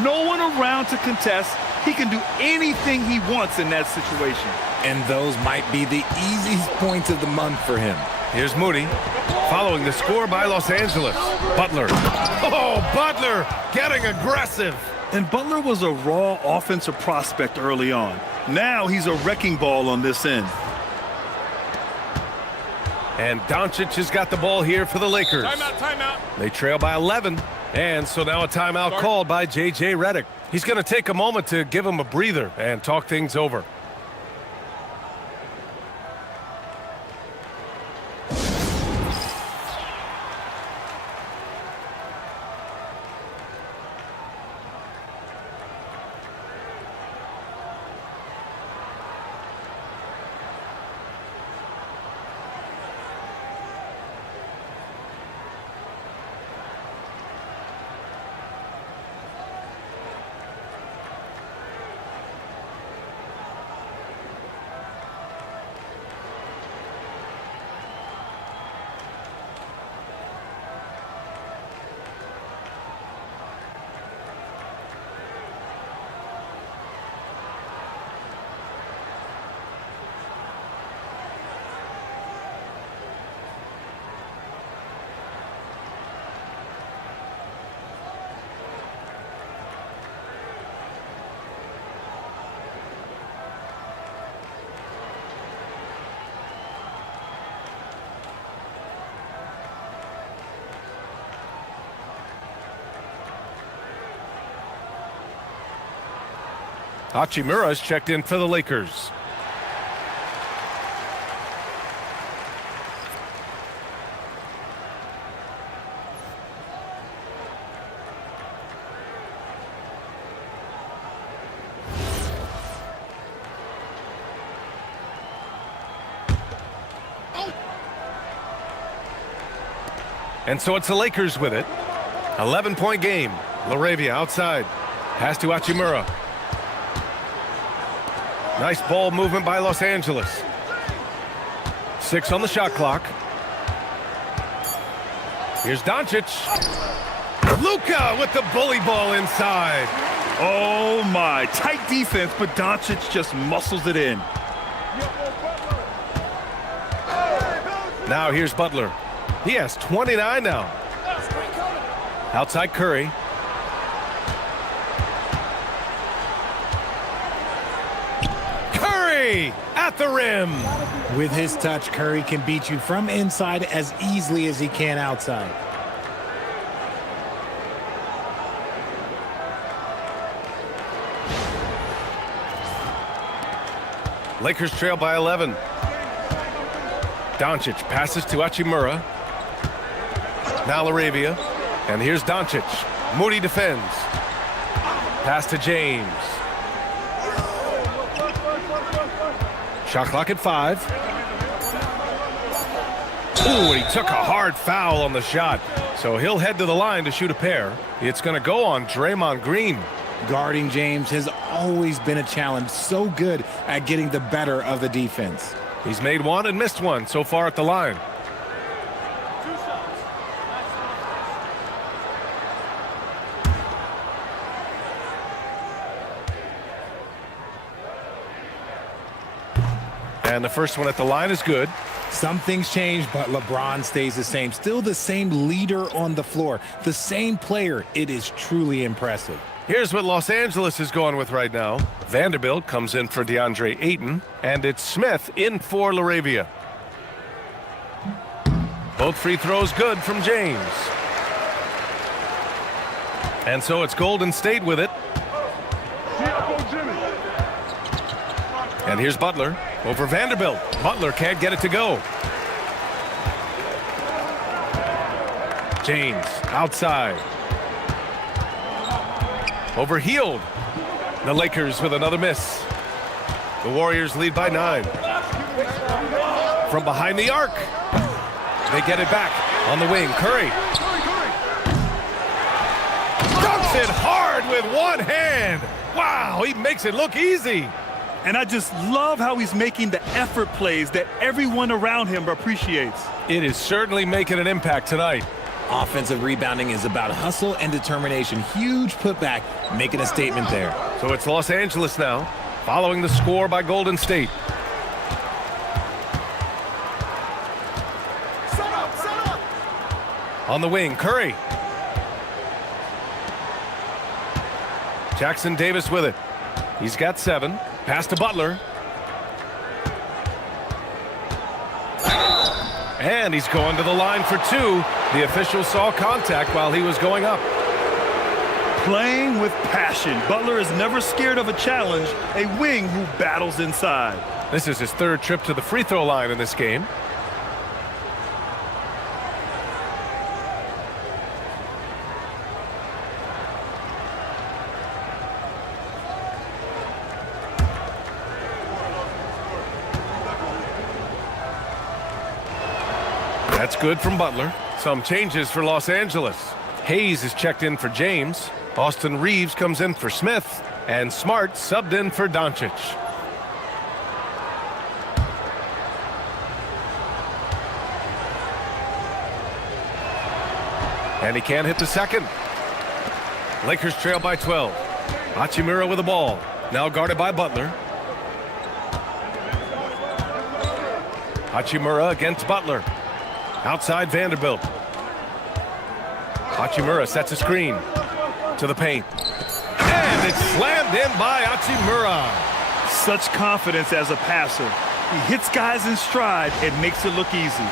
No one around to contest. He can do anything he wants in that situation. And those might be the easiest points of the month for him. Here's Moody, following the score by Los Angeles. Butler. Oh, Butler getting aggressive. And Butler was a raw offensive prospect early on. Now he's a wrecking ball on this end. And Doncic has got the ball here for the Lakers. Timeout. They trail by 11. And so now a timeout called by J.J. Redick. He's going to take a moment to give him a breather and talk things over. Hachimura's checked in for the Lakers. And so it's the Lakers with it. 11-point game. LaRavia outside. Pass to Hachimura. Nice ball movement by Los Angeles. 6 on the shot clock. Here's Doncic. Luka with the bully ball inside. Oh my, tight defense, but Doncic just muscles it in. Now here's Butler. He has 29 now. Outside Curry. Curry at the rim. With his touch, Curry can beat you from inside as easily as he can outside. Lakers trail by 11. Doncic passes to Hachimura. Now LaRavia. And here's Doncic. Moody defends. Pass to James. Shot clock at 5. Ooh, and he took a hard foul on the shot. So he'll head to the line to shoot a pair. It's going to go on Draymond Green. Guarding James has always been a challenge. So good at getting the better of the defense. He's made one and missed one so far at the line. And the first one at the line is good. Some things change, but LeBron stays the same. Still the same leader on the floor, the same player. It is truly impressive. Here's what Los Angeles is going with right now. Vanderbilt comes in for DeAndre Ayton, and it's Smith in for LaRavia. Both free throws good from James. And so it's Golden State with it. And here's Butler over Vanderbilt. Butler can't get it to go. James outside. Over Hield. The Lakers with another miss. The Warriors lead by 9. From behind the arc. They get it back on the wing. Curry. Dunks it hard with one hand. Wow, he makes it look easy. And I just love how he's making the effort plays that everyone around him appreciates. It is certainly making an impact tonight. Offensive rebounding is about hustle and determination. Huge putback, making a statement there. So it's Los Angeles now, following the score by Golden State. On the wing, Curry. Jackson Davis with it. He's got 7. Pass to Butler. And he's going to the line for 2. The official saw contact while he was going up. Playing with passion. Butler is never scared of a challenge, a wing who battles inside. This is his 3rd trip to the free throw line in this game. That's good from Butler. Some changes for Los Angeles. Hayes is checked in for James. Austin Reeves comes in for Smith. And Smart subbed in for Doncic. And he can't hit the second. Lakers trail by 12. Hachimura with the ball. Now guarded by Butler. Hachimura against Butler. Outside Vanderbilt. Hachimura sets a screen to the paint. And it's slammed in by Hachimura. Such confidence as a passer. He hits guys in stride and makes it look easy.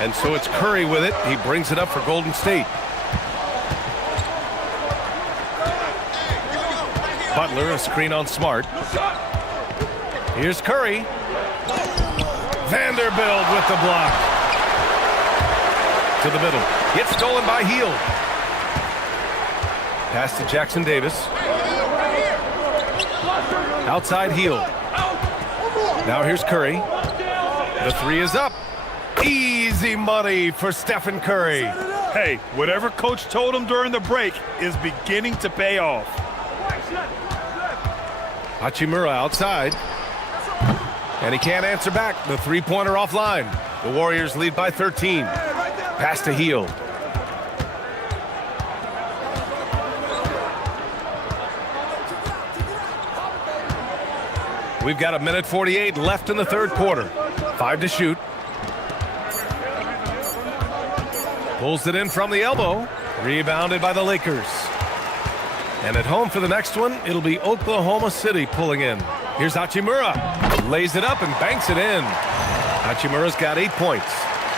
And so it's Curry with it. He brings it up for Golden State. Butler, a screen on Smart. Here's Curry. Vanderbilt with the block. To the middle. It's stolen by Hield. Pass to Jackson Davis. Outside Hield. Now here's Curry. The 3 is up. Easy money for Stephen Curry. Hey, whatever coach told him during the break is beginning to pay off. Hachimura outside. And he can't answer back. The 3-pointer offline. The Warriors lead by 13. Pass to Hield. We've got 1:48 left in the 3rd quarter. 5 to shoot. Pulls it in from the elbow. Rebounded by the Lakers. And at home for the next one, it'll be Oklahoma City pulling in. Here's Hachimura. Lays it up and banks it in. Hachimura's got 8 points.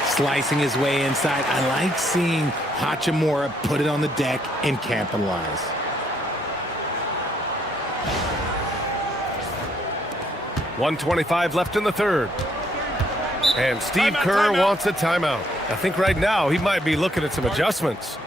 Slicing his way inside. I like seeing Hachimura put it on the deck and capitalize. .125 left in the 3rd. And Steve Kerr wants a timeout. I think right now he might be looking at some adjustments.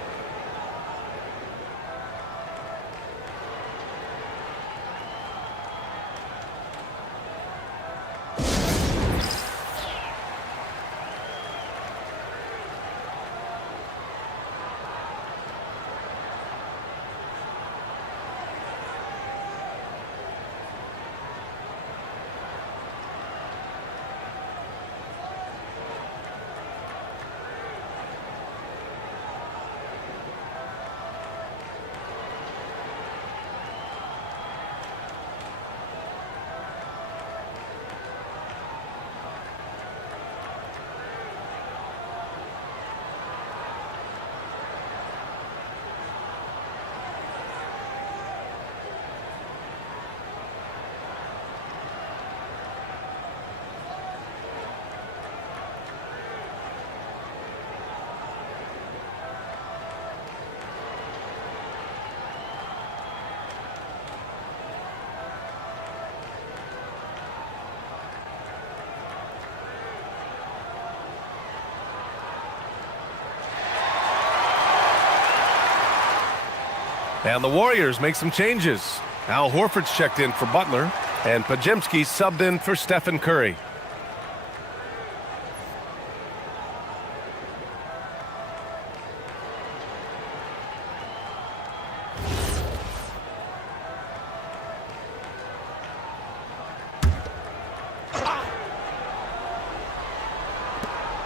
And the Warriors make some changes. Al Horford's checked in for Butler, and Podziemski subbed in for Stephen Curry.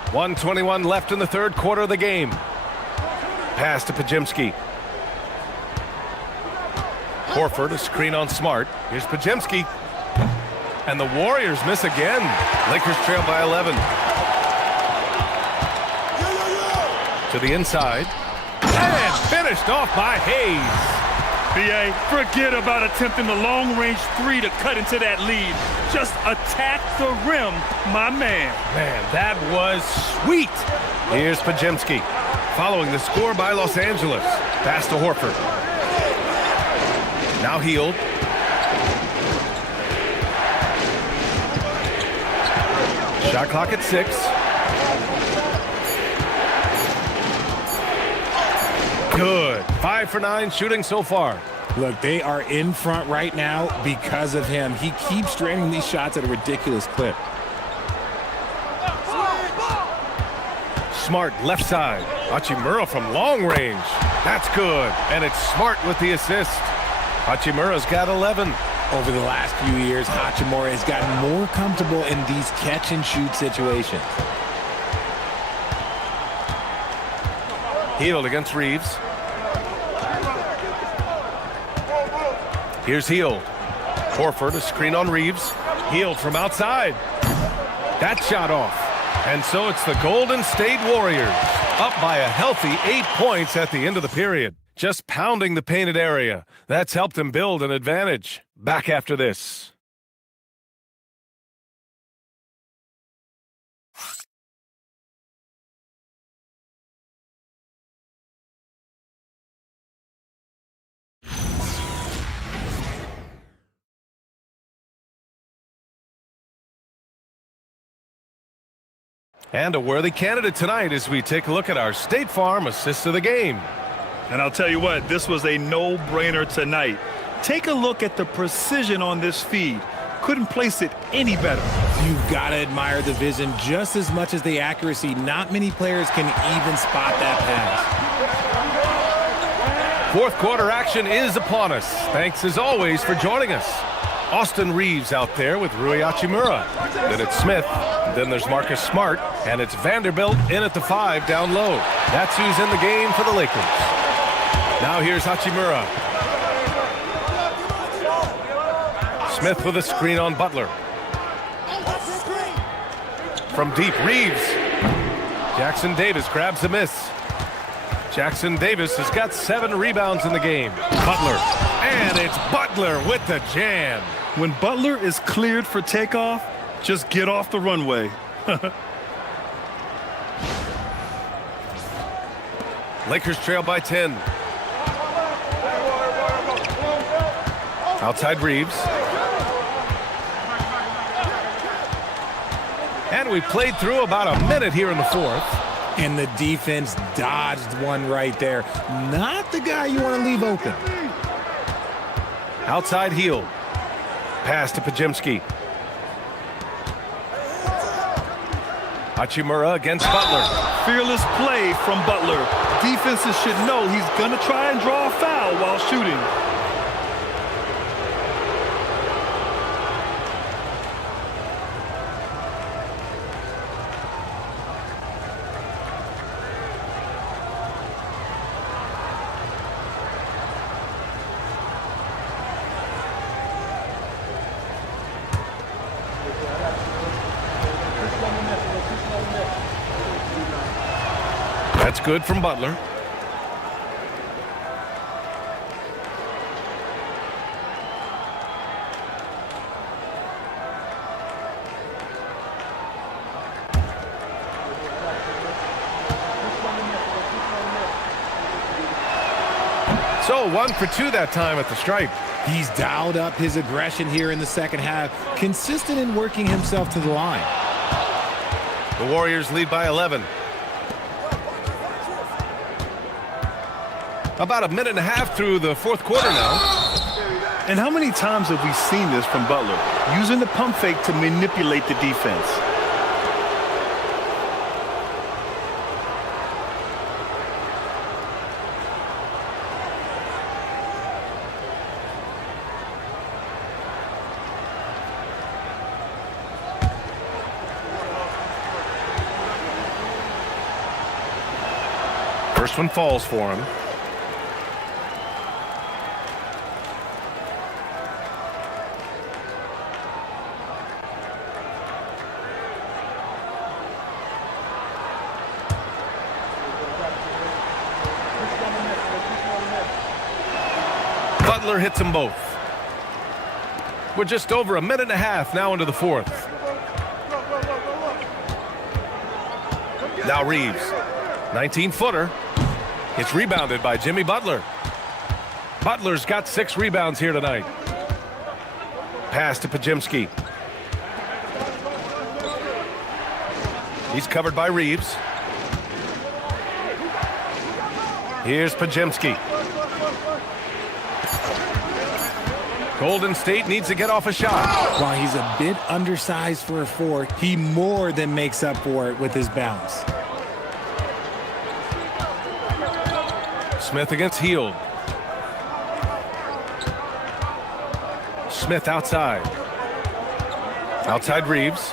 .121 left in the third quarter of the game. Pass to Podziemski. Horford, a screen on Smart. Here's Podziemski. And the Warriors miss again. Lakers trail by 11. To the inside. And finished off by Hayes. B.A., forget about attempting the long-range three to cut into that lead. Just attack the rim, my man. Man, that was sweet. Here's Podziemski. Following the score by Los Angeles. Pass to Horford. Now Hield. Shot clock at 6. Good. 5 for 9 shooting so far. Look, they are in front right now because of him. He keeps draining these shots at a ridiculous clip. Smart left side. Hachimura from long range. That's good. And it's Smart with the assist. Hachimura's got 11. Over the last few years, Hachimura has gotten more comfortable in these catch-and-shoot situations. Hield against Reeves. Here's Hield. Horford, a screen on Reeves. Hield from outside. That shot off. And so it's the Golden State Warriors, up by a healthy 8 points at the end of the period. Just pounding the painted area. That's helped him build an advantage. Back after this. And a worthy candidate tonight as we take a look at our State Farm assist of the game. And I'll tell you what, this was a no-brainer tonight. Take a look at the precision on this feed. Couldn't place it any better. You've got to admire the vision just as much as the accuracy. Not many players can even spot that pass. Fourth quarter action is upon us. Thanks as always for joining us. Austin Reeves out there with Rui Hachimura. Then it's Smith. Then there's Marcus Smart. And it's Vanderbilt in at the 5 down low. That's who's in the game for the Lakers. Now here's Hachimura. Smith with a screen on Butler. From deep, Reeves. Jackson Davis grabs the miss. Jackson Davis has got 7 rebounds in the game. Butler. And it's Butler with the jam. When Butler is cleared for takeoff, just get off the runway. Lakers trail by 10. Outside Reeves. And we played through about a minute here in the fourth. And the defense dodged one right there. Not the guy you want to leave open. Outside Hield. Pass to Podziemski. Hachimura against Butler. Fearless play from Butler. Defenses should know he's going to try and draw a foul while shooting. That's good from Butler. So 1 for 2 that time at the stripe. He's dialed up his aggression here in the second half, consistent in working himself to the line. The Warriors lead by 11. About a minute and a half through the fourth quarter now. And how many times have we seen this from Butler? Using the pump fake to manipulate the defense. First one falls for him. Butler hits them both. We're just over a minute and a half now into the fourth. Now Reeves, 19-footer. It's rebounded by Jimmy Butler. Butler's got 6 rebounds here tonight. Pass to Pajimski. He's covered by Reeves. Here's Pajimski. Golden State needs to get off a shot. While he's a bit undersized for a 4, he more than makes up for it with his bounce. Smith against Hield. Smith outside. Outside Reeves.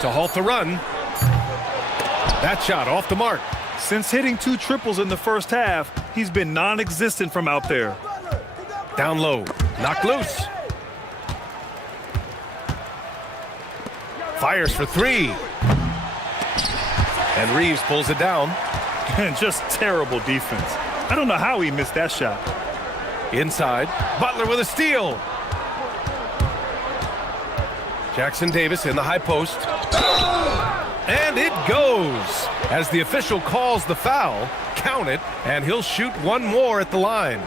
To halt the run. That shot off the mark. Since hitting 2 triples in the first half, he's been non-existent from out there. Down low. Knocked loose. Fires for 3. And Reeves pulls it down. And just terrible defense. I don't know how he missed that shot. Inside. Butler with a steal. Jackson Davis in the high post. And it goes. As the official calls the foul, count it, and he'll shoot one more at the line.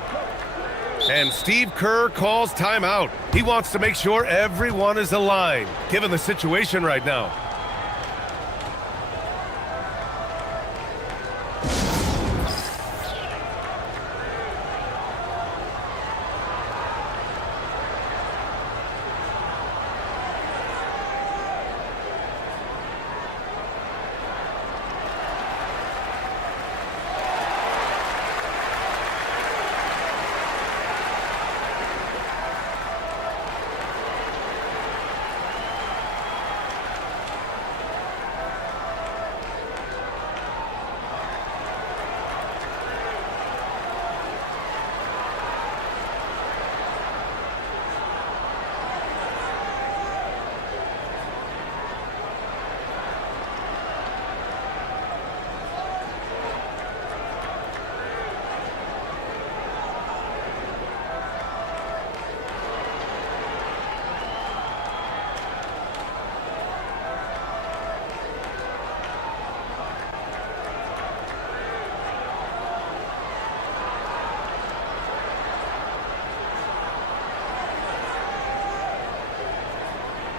And Steve Kerr calls timeout. He wants to make sure everyone is aligned, given the situation right now.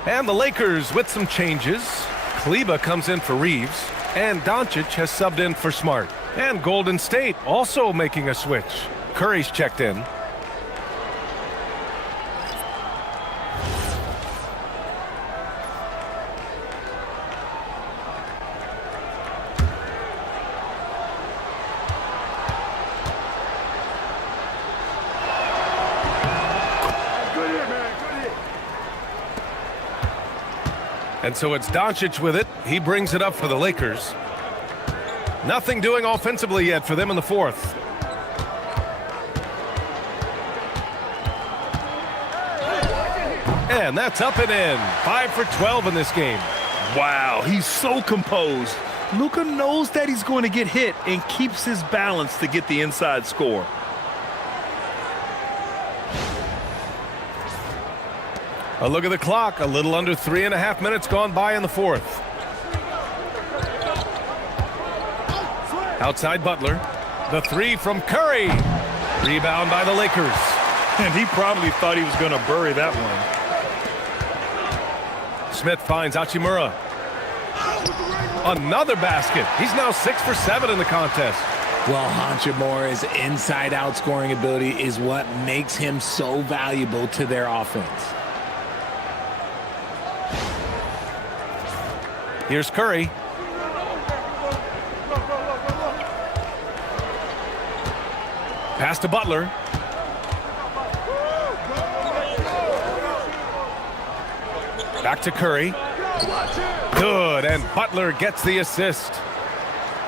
And the Lakers with some changes. Kleba comes in for Reeves, and Doncic has subbed in for Smart. And Golden State also making a switch. Curry's checked in. And so it's Doncic with it. He brings it up for the Lakers. Nothing doing offensively yet for them in the fourth. And that's up and in. 5 for 12 in this game. Wow, he's so composed. Luka knows that he's going to get hit and keeps his balance to get the inside score. A look at the clock. A little under 3.5 minutes gone by in the fourth. Outside Butler. The 3 from Curry. Rebound by the Lakers. And he probably thought he was going to bury that one. Smith finds Hachimura. Another basket. He's now 6 for 7 in the contest. Well, Hachimura's inside-out scoring ability is what makes him so valuable to their offense. Here's Curry. Pass to Butler. Back to Curry. Good, and Butler gets the assist.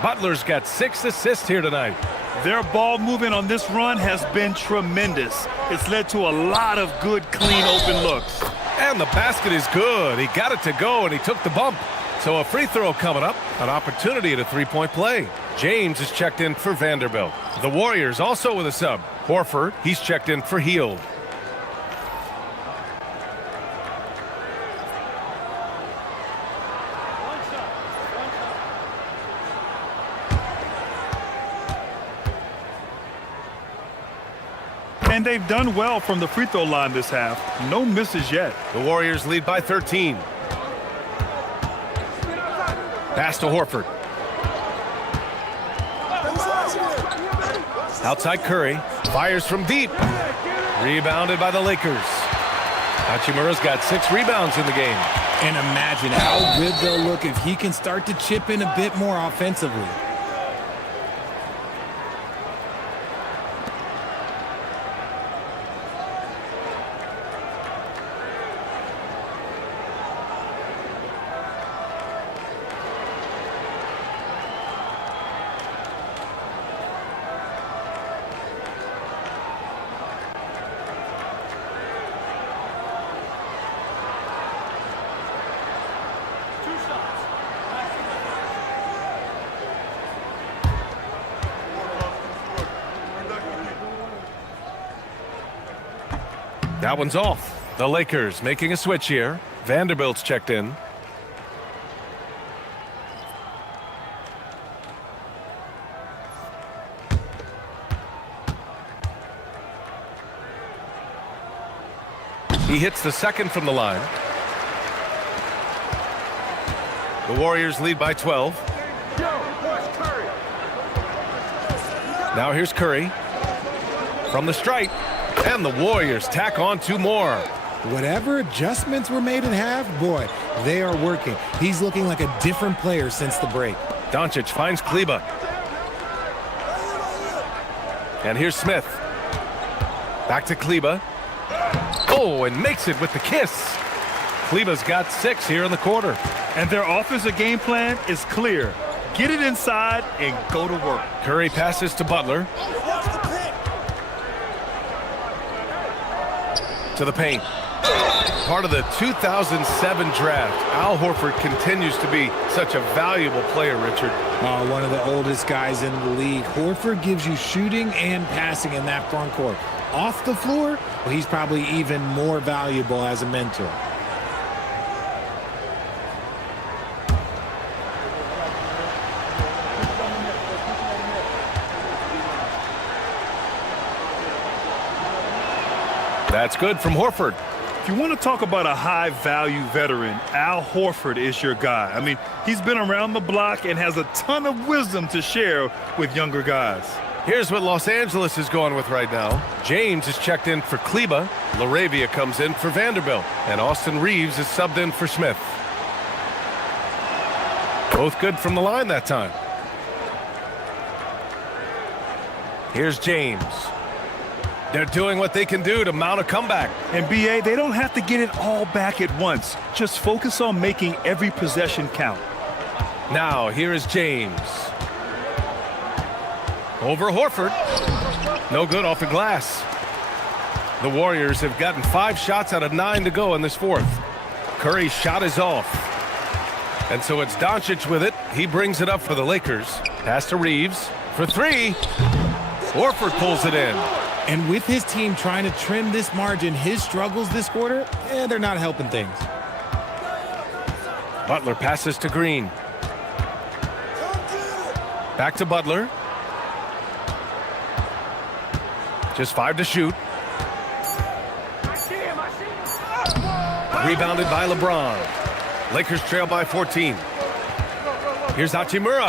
Butler's got 6 assists here tonight. Their ball movement on this run has been tremendous. It's led to a lot of good, clean, open looks. And the basket is good. He got it to go, and he took the bump. So a free throw coming up, an opportunity at a three-point play. James is checked in for Vanderbilt. The Warriors also with a sub. Horford, he's checked in for Hield. And they've done well from the free throw line this half. No misses yet. The Warriors lead by 13. Pass to Horford. Outside Curry. Fires from deep. Rebounded by the Lakers. Hachimura's got 6 rebounds in the game. And imagine how good they'll look if he can start to chip in a bit more offensively. That one's off. The Lakers making a switch here. Vanderbilt's checked in. He hits the second from the line. The Warriors lead by 12. Now here's Curry. From the stripe. And the Warriors tack on 2 more. Whatever adjustments were made at half, boy, they are working. He's looking like a different player since the break. Doncic finds Kleba. And here's Smith. Back to Kleba. Oh, and makes it with the kiss. Kleba's got 6 here in the quarter. And their offensive game plan is clear. Get it inside and go to work. Curry passes to Butler. To the paint. Part of the 2007 draft. Al Horford continues to be such a valuable player, Richard. One of the oldest guys in the league. Horford gives you shooting and passing in that front court. Off the floor, well, he's probably even more valuable as a mentor. That's good from Horford. If you want to talk about a high-value veteran, Al Horford is your guy. I mean, he's been around the block and has a ton of wisdom to share with younger guys. Here's what Los Angeles is going with right now. James is checked in for Kleba. LaRavia comes in for Vanderbilt. And Austin Reeves is subbed in for Smith. Both good from the line that time. Here's James. They're doing what they can do to mount a comeback. And BA, they don't have to get it all back at once. Just focus on making every possession count. Now, here is James. Over Horford. No good off the glass. The Warriors have gotten 5 shots out of 9 to go in this fourth. Curry's shot is off. And so it's Doncic with it. He brings it up for the Lakers. Pass to Reeves for 3. Horford pulls it in. And with his team trying to trim this margin, his struggles this quarter, they're not helping things. Butler passes to Green. Back to Butler. Just 5 to shoot. Rebounded by LeBron. Lakers trail by 14. Here's Hachimura.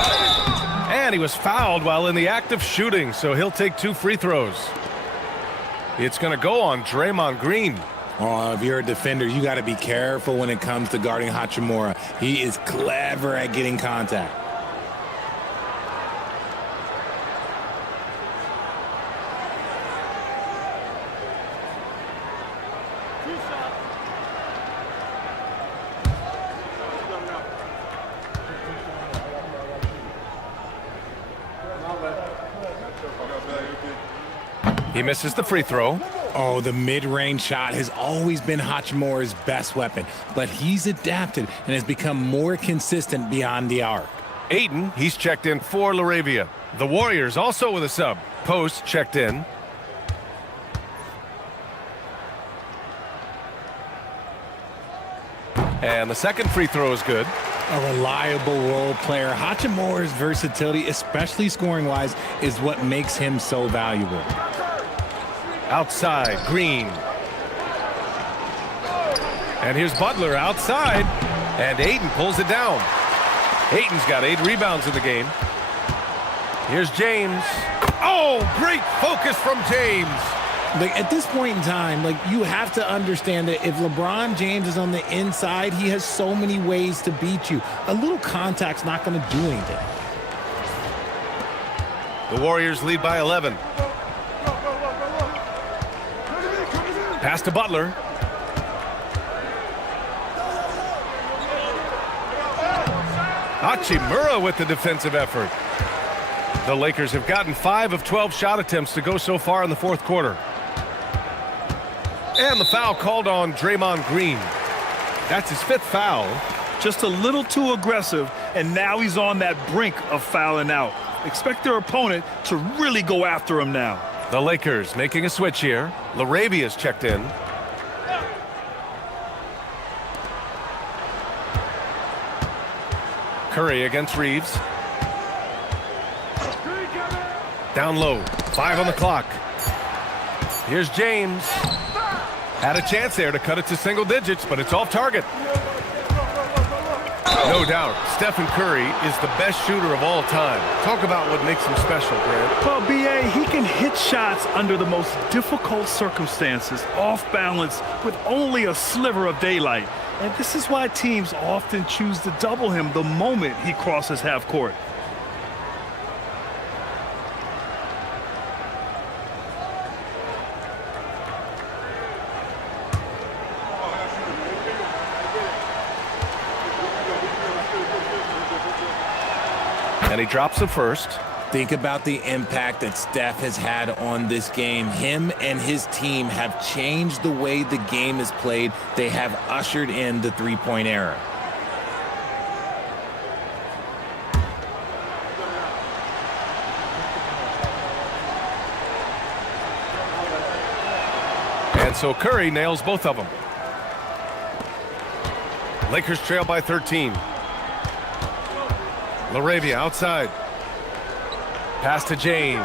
And he was fouled while in the act of shooting, so he'll take 2 free throws. It's going to go on Draymond Green. Oh, if you're a defender, you got to be careful when it comes to guarding Hachimura. He is clever at getting contact. He misses the free throw. Oh, the mid-range shot has always been Hachimura's best weapon, but he's adapted and has become more consistent beyond the arc. Ayton, he's checked in for Laravia. The Warriors also with a sub. Post checked in. And the second free throw is good. A reliable role player. Hachimura's versatility, especially scoring-wise, is what makes him so valuable. Outside, Green. And here's Butler outside. And Ayton pulls it down. Ayton's got 8 rebounds in the game. Here's James. Oh, great focus from James. Like, at this point in time, like, you have to understand that if LeBron James is on the inside, he has so many ways to beat you. A little contact's not going to do anything. The Warriors lead by 11. Pass to Butler. Hachimura with the defensive effort. The Lakers have gotten 5 of 12 shot attempts to go so far in the fourth quarter. And the foul called on Draymond Green. That's his 5th foul. Just a little too aggressive, and now he's on that brink of fouling out. Expect their opponent to really go after him now. The Lakers making a switch here. Laravia's checked in. Curry against Reeves. Down low. 5 on the clock. Here's James. Had a chance there to cut it to single digits, but it's off target. No doubt, Stephen Curry is the best shooter of all time. Talk about what makes him special, Grant. Well, B.A., he can hit shots under the most difficult circumstances, off balance, with only a sliver of daylight. And this is why teams often choose to double him the moment he crosses half court. And he drops the first. Think about the impact that Steph has had on this game. Him and his team have changed the way the game is played. They have ushered in the three-point era. And so Curry nails both of them. Lakers trail by 13. Laravia outside. Pass to James.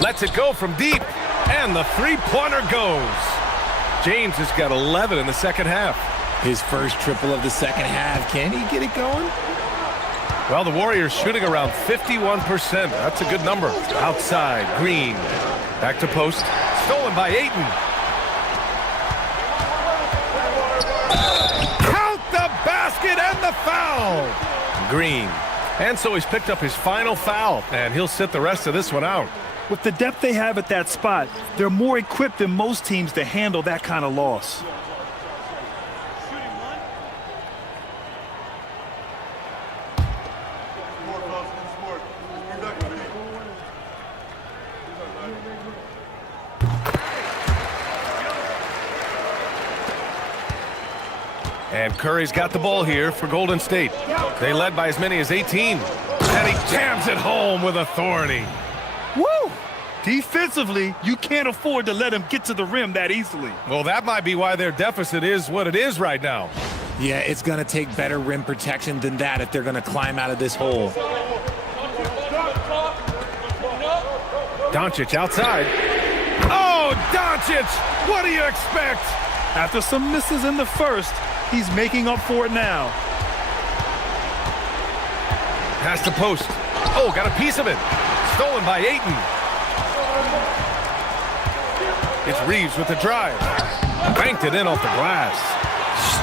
Lets it go from deep. And the three-pointer goes. James has got 11 in the second half. His first triple of the second half. Can he get it going? Well, the Warriors shooting around 51%. That's a good number. Outside, Green. Back to post. Stolen by Ayton. Count the basket and the foul. Green. And so he's picked up his final foul, and he'll sit the rest of this one out. With the depth they have at that spot, they're more equipped than most teams to handle that kind of loss. And Curry's got the ball here for Golden State. They led by as many as 18. And he jams it home with authority. Woo! Defensively, you can't afford to let him get to the rim that easily. Well, that might be why their deficit is what it is right now. Yeah, it's going to take better rim protection than that if they're going to climb out of this hole. Doncic outside. Oh, Doncic! What do you expect? After some misses in the first, he's making up for it now. Past the post. Oh, got a piece of it. Stolen by Ayton. It's Reeves with the drive. Banked it in off the glass.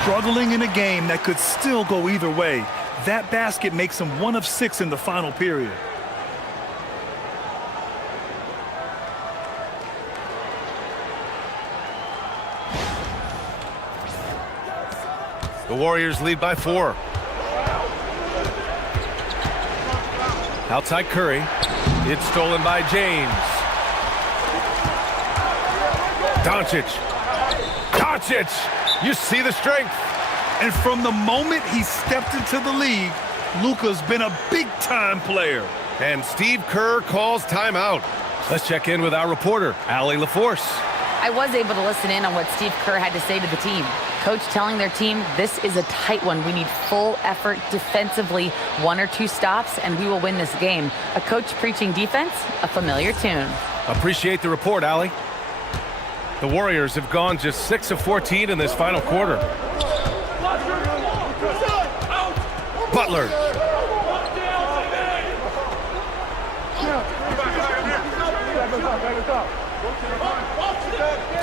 Struggling in a game that could still go either way. That basket makes him 1 of 6 in the final period. The Warriors lead by 4. Outside Curry. It's stolen by James. Doncic. You see the strength. And from the moment he stepped into the league, Luka's been a big-time player. And Steve Kerr calls timeout. Let's check in with our reporter, Allie LaForce. I was able to listen in on what Steve Kerr had to say to the team. Coach telling their team, this is a tight one. We need full effort defensively, 1 or 2 stops, and we will win this game. A coach preaching defense, a familiar tune. Appreciate the report, Allie. The Warriors have gone just 6 of 14 in this final quarter. Butler.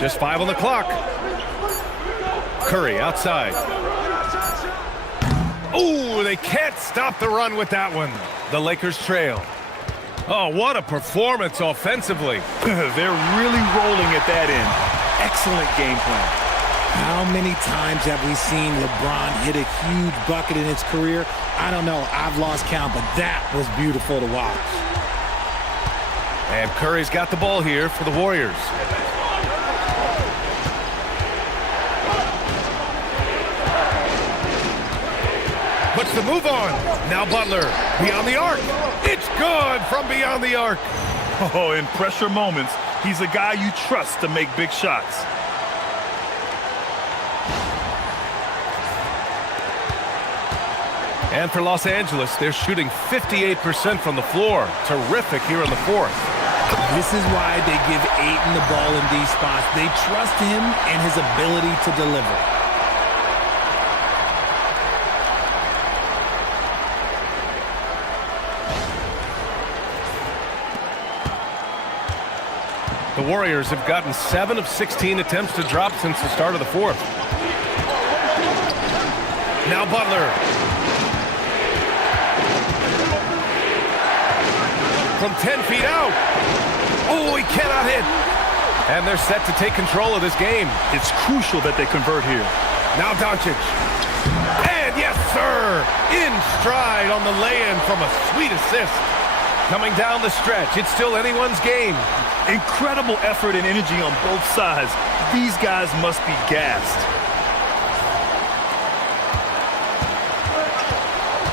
Just 5 on the clock. Curry outside. Ooh, they can't stop the run with that one. The Lakers trail. Oh, what a performance offensively. They're really rolling at that end. Excellent game plan. How many times have we seen LeBron hit a huge bucket in his career? I don't know. I've lost count, but that was beautiful to watch. And Curry's got the ball here for the Warriors. Puts the move on. Now Butler, beyond the arc. It's good from beyond the arc. Oh, in pressure moments, he's a guy you trust to make big shots. And for Los Angeles, they're shooting 58% from the floor. Terrific here in the 4th. This is why they give Ayton the ball in these spots. They trust him and his ability to deliver. The Warriors have gotten 7 of 16 attempts to drop since the start of the 4th. Now Butler. From 10 feet out. Oh, he cannot hit. And they're set to take control of this game. It's crucial that they convert here. Now Doncic. And yes, sir. In stride on the lay-in from a sweet assist. Coming down the stretch, it's still anyone's game. Incredible effort and energy on both sides. These guys must be gassed.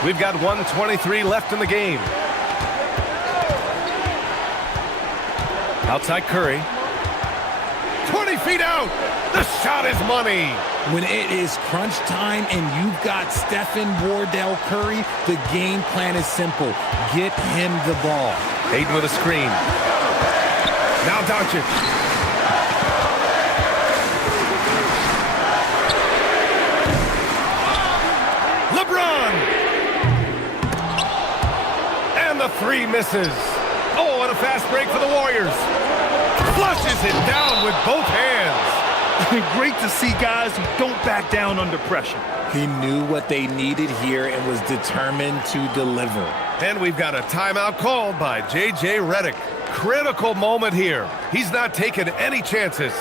We've got 1:23 left in the game. Outside Curry. 20 feet out. The shot is money. When it is crunch time and you've got Stephen Wardell Curry, the game plan is simple. Get him the ball. Ayton with a screen. Now Doncic. LeBron. And the 3 misses. Oh, and a fast break for the Warriors. Flushes it down with both hands. Great to see guys who don't back down under pressure. He knew what they needed here and was determined to deliver. And we've got a timeout called by J.J. Redick. Critical moment here. He's not taking any chances.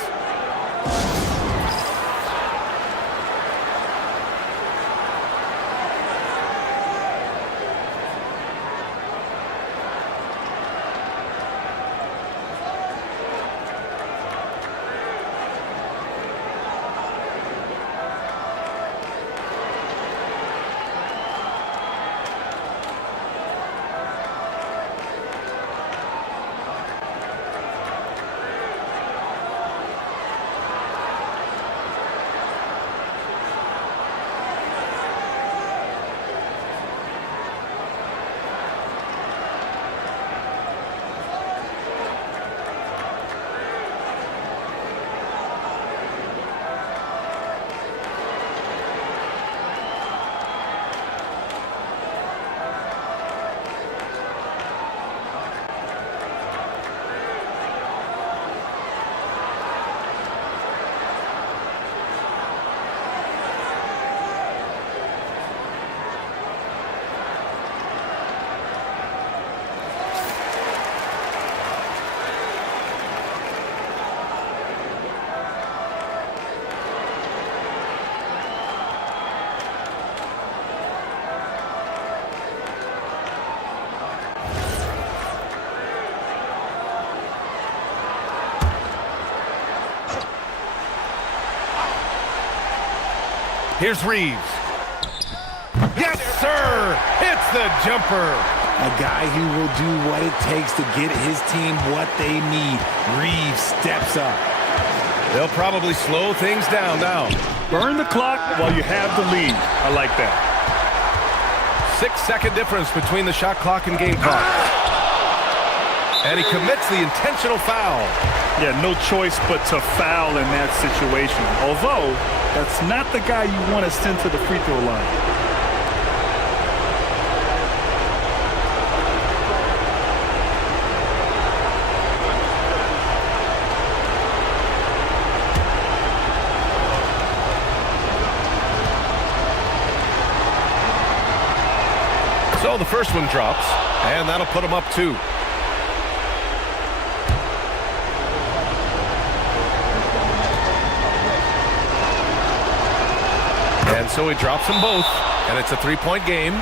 Here's Reeves. Yes, sir! Hits the jumper. A guy who will do what it takes to get his team what they need. Reeves steps up. They'll probably slow things down now. Burn the clock while you have the lead. I like that. 6-second difference between the shot clock and game clock. And he commits the intentional foul. Yeah, no choice but to foul in that situation. Although, that's not the guy you want to send to the free throw line. So the first one drops, and that'll put him up 2. And so he drops them both, and it's a 3-point game.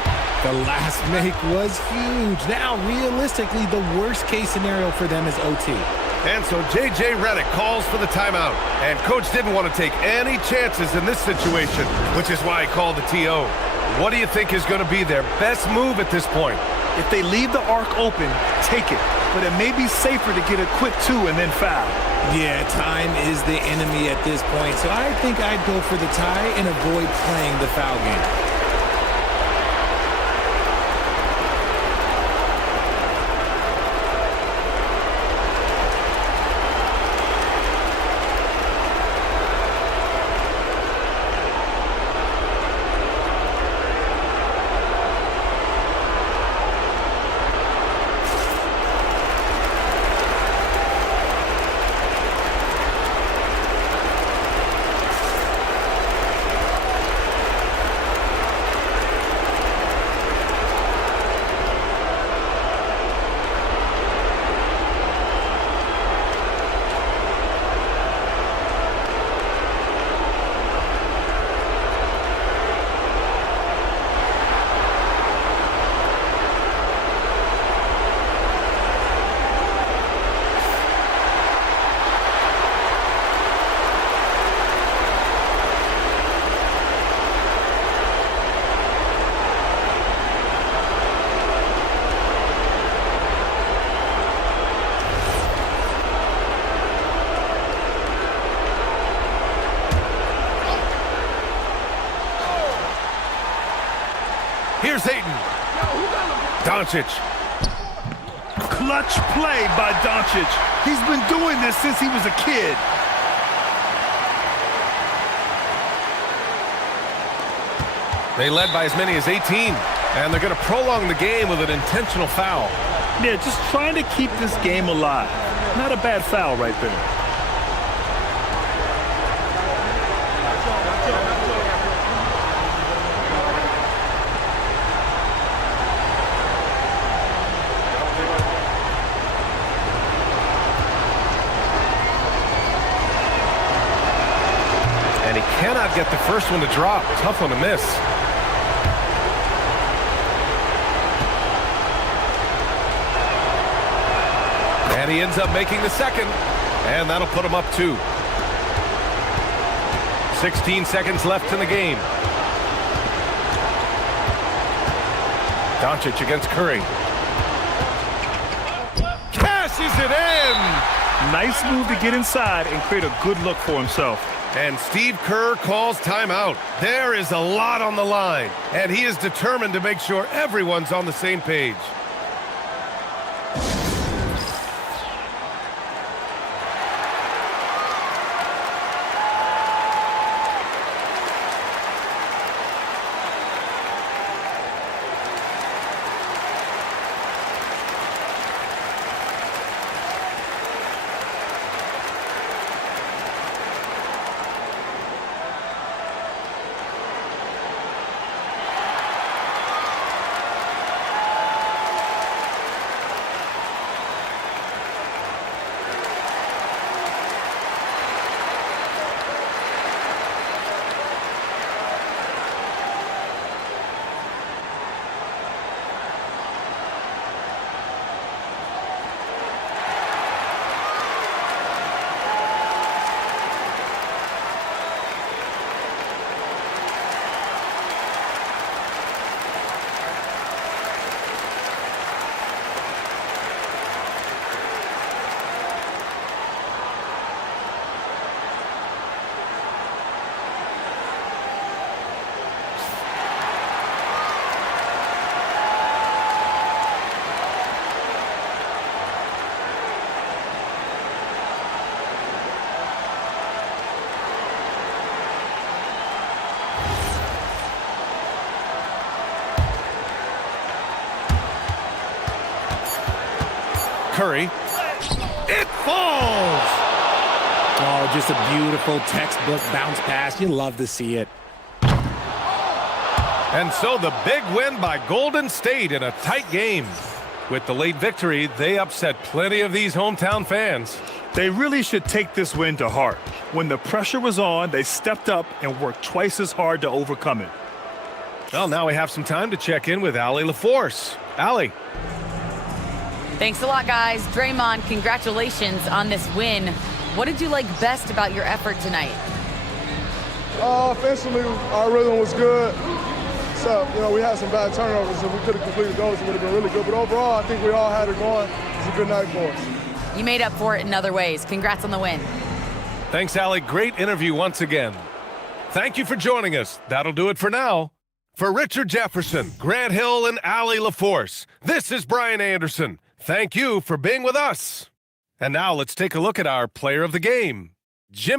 The last make was huge. Now, realistically, the worst-case scenario for them is OT. And so J.J. Redick calls for the timeout. And Coach didn't want to take any chances in this situation, which is why he called the TO. What do you think is going to be their best move at this point? If they leave the arc open, take it. But it may be safer to get a quick 2 and then foul. Yeah, time is the enemy at this point, so I think I'd go for the tie and avoid playing the foul game. Here's Ayton. Doncic. Clutch play by Doncic. He's been doing this since he was a kid. They led by as many as 18, and they're going to prolong the game with an intentional foul. Yeah, just trying to keep this game alive. Not a bad foul right there. And he cannot get the first one to drop. Tough one to miss. And he ends up making the second. And that'll put him up 2. 16 seconds left in the game. Doncic against Curry. Cashes it in! Nice move to get inside and create a good look for himself. And Steve Kerr calls timeout. There is a lot on the line, and he is determined to make sure everyone's on the same page. Curry. It falls! Oh, just a beautiful textbook bounce pass. You love to see it. And so the big win by Golden State in a tight game. With the late victory, they upset plenty of these hometown fans. They really should take this win to heart. When the pressure was on, they stepped up and worked twice as hard to overcome it. Well, now we have some time to check in with Allie LaForce. Allie. Thanks a lot, guys. Draymond, congratulations on this win. What did you like best about your effort tonight? Offensively, our rhythm was good. So, we had some bad turnovers. If we could have completed those, it would have been really good. But overall, I think we all had it going. It was a good night for us. You made up for it in other ways. Congrats on the win. Thanks, Allie. Great interview once again. Thank you for joining us. That'll do it for now. For Richard Jefferson, Grant Hill, and Allie LaForce, this is Brian Anderson. Thank you for being with us. And now let's take a look at our player of the game, Jimmy.